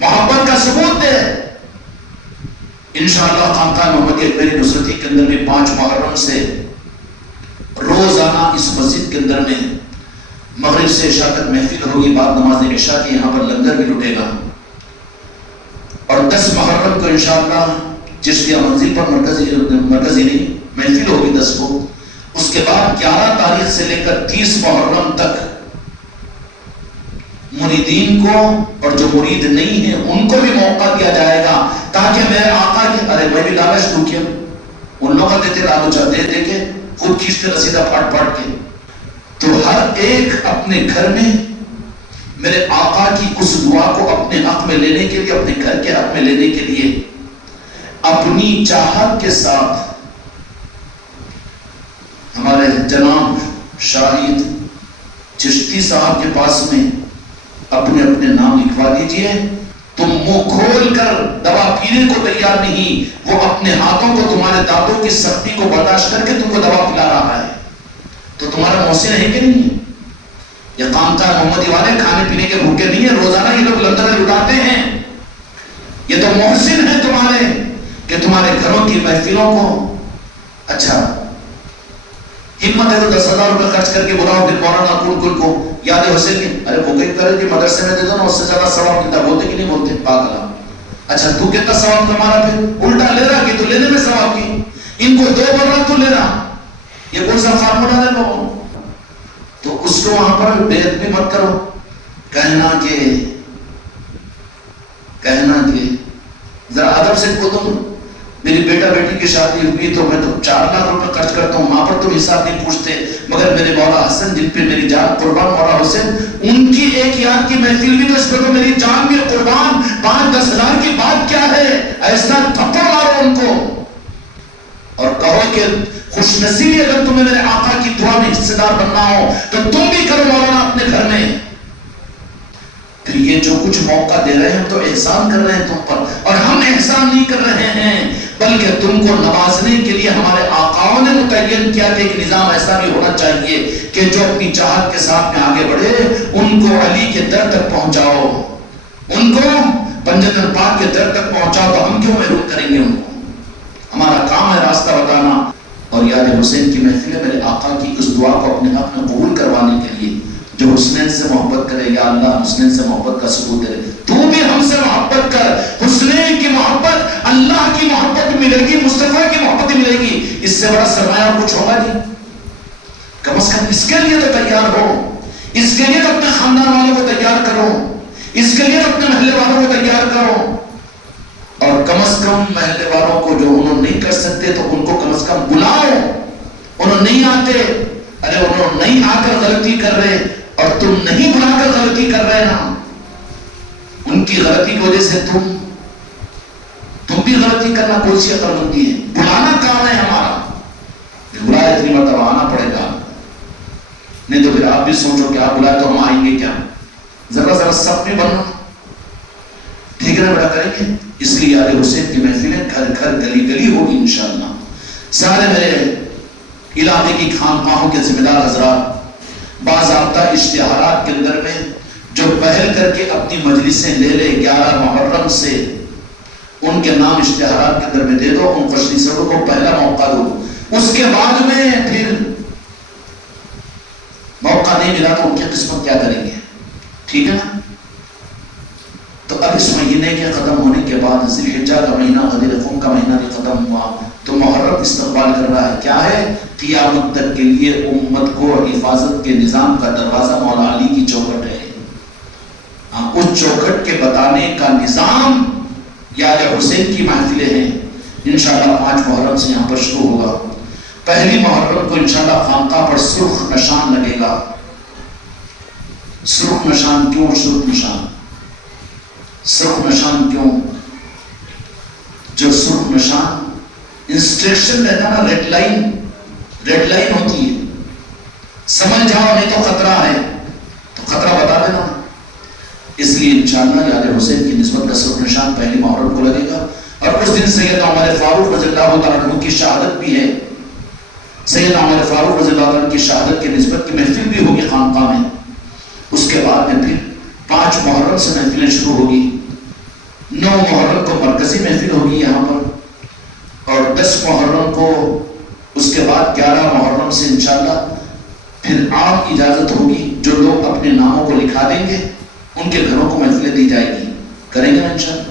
محبت کا ثبوت دے. انشاءاللہ خانقاہ محمدیہ اکبری نصرتی کے اندر بھی 5 محرم سے روزانہ اس مسجد کے اندر میں مغرب سے عشاء تک محفل ہوگی. بعد نماز عشاء کی یہاں پر لنگر بھی لٹے گا. اور 10 محرم کو انشاءاللہ چشتیہ منزل پر مرکزی نہیں محفل ہوگی 10 کو. اس کے بعد 11 تاریخ سے لے کر 30 محرم تک مریدین کو اور جو مرید نہیں ہیں ان کو بھی موقع دیا جائے گا تاکہ میرے آقا کی ارے میں بھی لالچ دوں کیا؟ ان لوگوں دیتے لالچا دے دے کے خود کھینچتے رسیدہ پھاٹ پھاٹ کے. تو ہر ایک اپنے گھر میں میرے آقا کی اس دعا کو اپنے حق میں لینے کے لیے، اپنے گھر کے حق میں لینے کے لیے اپنی چاہت کے ساتھ ہمارے جناب شاہد چشتی صاحب کے پاس میں اپنے اپنے نام لکھوا دیجئے. تم منہ کھول کر دوا پینے کو تیار نہیں، وہ اپنے ہاتھوں کو تمہارے دانتوں کی سختی کو برداشت کر کے تم کو دوا پلا رہا ہے. تو تمہارا محسن ہے کہ نہیں ہے؟ یہ خانقاہ محمدی والے کھانے پینے کے بھوکے نہیں ہیں، روزانہ یہ لوگ لنگر لٹاتے ہیں. یہ تو محسن ہے تمہارے کہ تمہارے گھروں کی محفلوں کو. اچھا ہمت ہے تو 10,000 روپے خرچ کر کے بلاؤ پھر مولانا کل کو یاد حسین کی، ارے وہ کہیں کرے کہ مدرسے میں دے دو نا، اس سے زیادہ ثواب ملتا. بولتے کہ نہیں بولتے؟ پاگلا. اچھا تو کتنا ثواب کما رہا، پھر الٹا لے رہا کہ تو لینے میں ثواب کی، ان کو 2 بول رہا تو لے رہا. یہ کون سا فارمولا ہے لوگوں؟ تو اس کو وہاں پر بیعت بھی مت کرو. کہنا کہ ذرا ادب سے کو تم، میری بیٹا بیٹی کی شادی ہوئی تو میں تو 4 لاکھ روپے خرچ کرتا ہوں، وہاں پر تم حساب نہیں پوچھتے، مگر میرے مولا حسن جن پہ میری جان قربان، مولا حسین ان کی ایک یاد کی محفل بھی تو اس پہ تو میری جان بھی قربان، 5-10 ہزار کی بات کیا ہے؟ ایسا تھپڑ مارو ان کو اور کہو کہ خوش نصیبی اگر تمہیں میرے آقا کی دعا میں حصے دار بننا ہو تو تم بھی کرو مولانا اپنے گھر میں. پھر یہ جو کچھ موقع دے رہے ہیں تو احسان کر رہے ہیں تم پر، اور ہم احسان نہیں کر رہے ہیں بلکہ تم کو نوازنے کے لیے ہمارے آقاؤں نے متعین کیا کہ ایک نظام ایسا بھی ہونا چاہیے کہ جو اپنی چاہت کے ساتھ میں آگے بڑھے ان کو علی کے در تک پہنچاؤ، ان کو پنجتن پاک کے در تک پہنچاؤ. تو ہم کیوں محروم کریں گے ان کو؟ ہمارا کام ہے راستہ بتانا. اور یاد حسین کی محفل ہے میرے آقا کی اس دعا کو اپنے حق میں قبول کروانے کے لیے جو حسنین سے محبت کرے، یا اللہ حسنین سے محبت کا ثبوت دے. تو بھی ہم سے محبت کر، حسنین کی محبت، اللہ کی محبت ملے گی، مصطفیٰ کی محبت ملے گی. اس سے بڑا سرمایہ اور کچھ ہوگا نہیں. کم از کم اس کے لیے تو تیار ہو، اس کے لیے تو اپنے خاندان والوں کو تیار کرو، اس کے لیے تو اپنے محلے والوں کو تیار کرو. اور کم از کم محلے والوں کو جو انہوں نہیں کر سکتے تو ان کو کم از کم بلاؤ. انہوں نہیں آتے، ارے انہوں نہیں آ کر غلطی کر رہے اور تم نہیں بلا کر غلطی کر رہے نا، ان کی غلطی کی وجہ سے تم بھی غلطی کرنا کوئی سی عقل مندی ہے. بلانا کام ہے ہمارا، بلایا اتنی مرتبہ آنا پڑے گا، نہیں تو پھر آپ بھی سوچو کہ آپ بلائے تو ہم آئیں گے کیا. ذرا سب میں بننا، ٹھیک ہے نا بڑا کریں گے. اس لیے یاد حسین کی محفلیں گھر گھر گلی گلی ہوگی انشاءاللہ. سارے میرے علاقے کی خانقاہوں کے ذمہ دار حضرات باضابطہ اشتہارات کے اندر میں جو پہل کر کے اپنی مجلسیں لے لے 11 محرم سے ان کے نام اشتہارات کے اندر میں دے دو، ان خوشنصیبوں کو پہلا موقع دو. اس کے بعد میں پھر موقع نہیں ملا تو ان کی قسمت کیا کریں گے؟ ٹھیک ہے نا. تو اب اس مہینے کے ختم ہونے کے بعد ذی الحجہ کا مہینہ، غدیر خم کا مہینہ بھی ختم ہوا تو محرم استقبال کر رہا ہے. کیا ہے؟ قیامت تک کے لیے امت کو حفاظت کے نظام کا دروازہ مولا علی کی چوکھٹ ہے. اس چوکھٹ کے بتانے کا نظام یاد حسین کی محفلیں ہیں. انشاءاللہ 5 محرم سے یہاں پر شروع ہوگا. پہلی محرم کو انشاءاللہ خانقاہ پر سرخ نشان لگے گا. سرخ نشان کیوں؟ سرخ نشان کیوں؟ جو سرخ نشان انسٹرکشن رہتا نا، ریڈ لائن ہوتی ہے، سمجھ جاؤ نہیں تو خطرہ ہے، تو خطرہ بتا دینا. اس لیے انشاءاللہ یاد حسین کی نسبت کا سرخ نشان پہلی محرم کو لگے گا. اور اس دن سید عمر فاروق رضی اللہ تعالیٰ عنہ کی شہادت بھی ہے. سید عمر فاروق رضی اللہ عنہ کی شہادت کی نسبت کی محفل بھی ہوگی خانقاہ میں. اس کے بعد میں پھر 5 محرم سے محفلیں شروع ہوگی. 9 محرم کو مرکزی محفل ہوگی یہاں پر، اور 10 محرم کو اس کے بعد 11 محرم سے انشاءاللہ پھر عام اجازت ہوگی. جو لوگ اپنے ناموں کو لکھا دیں گے ان کے گھروں کو محفلیں دی جائے گی. کریں گے نا انشاءاللہ.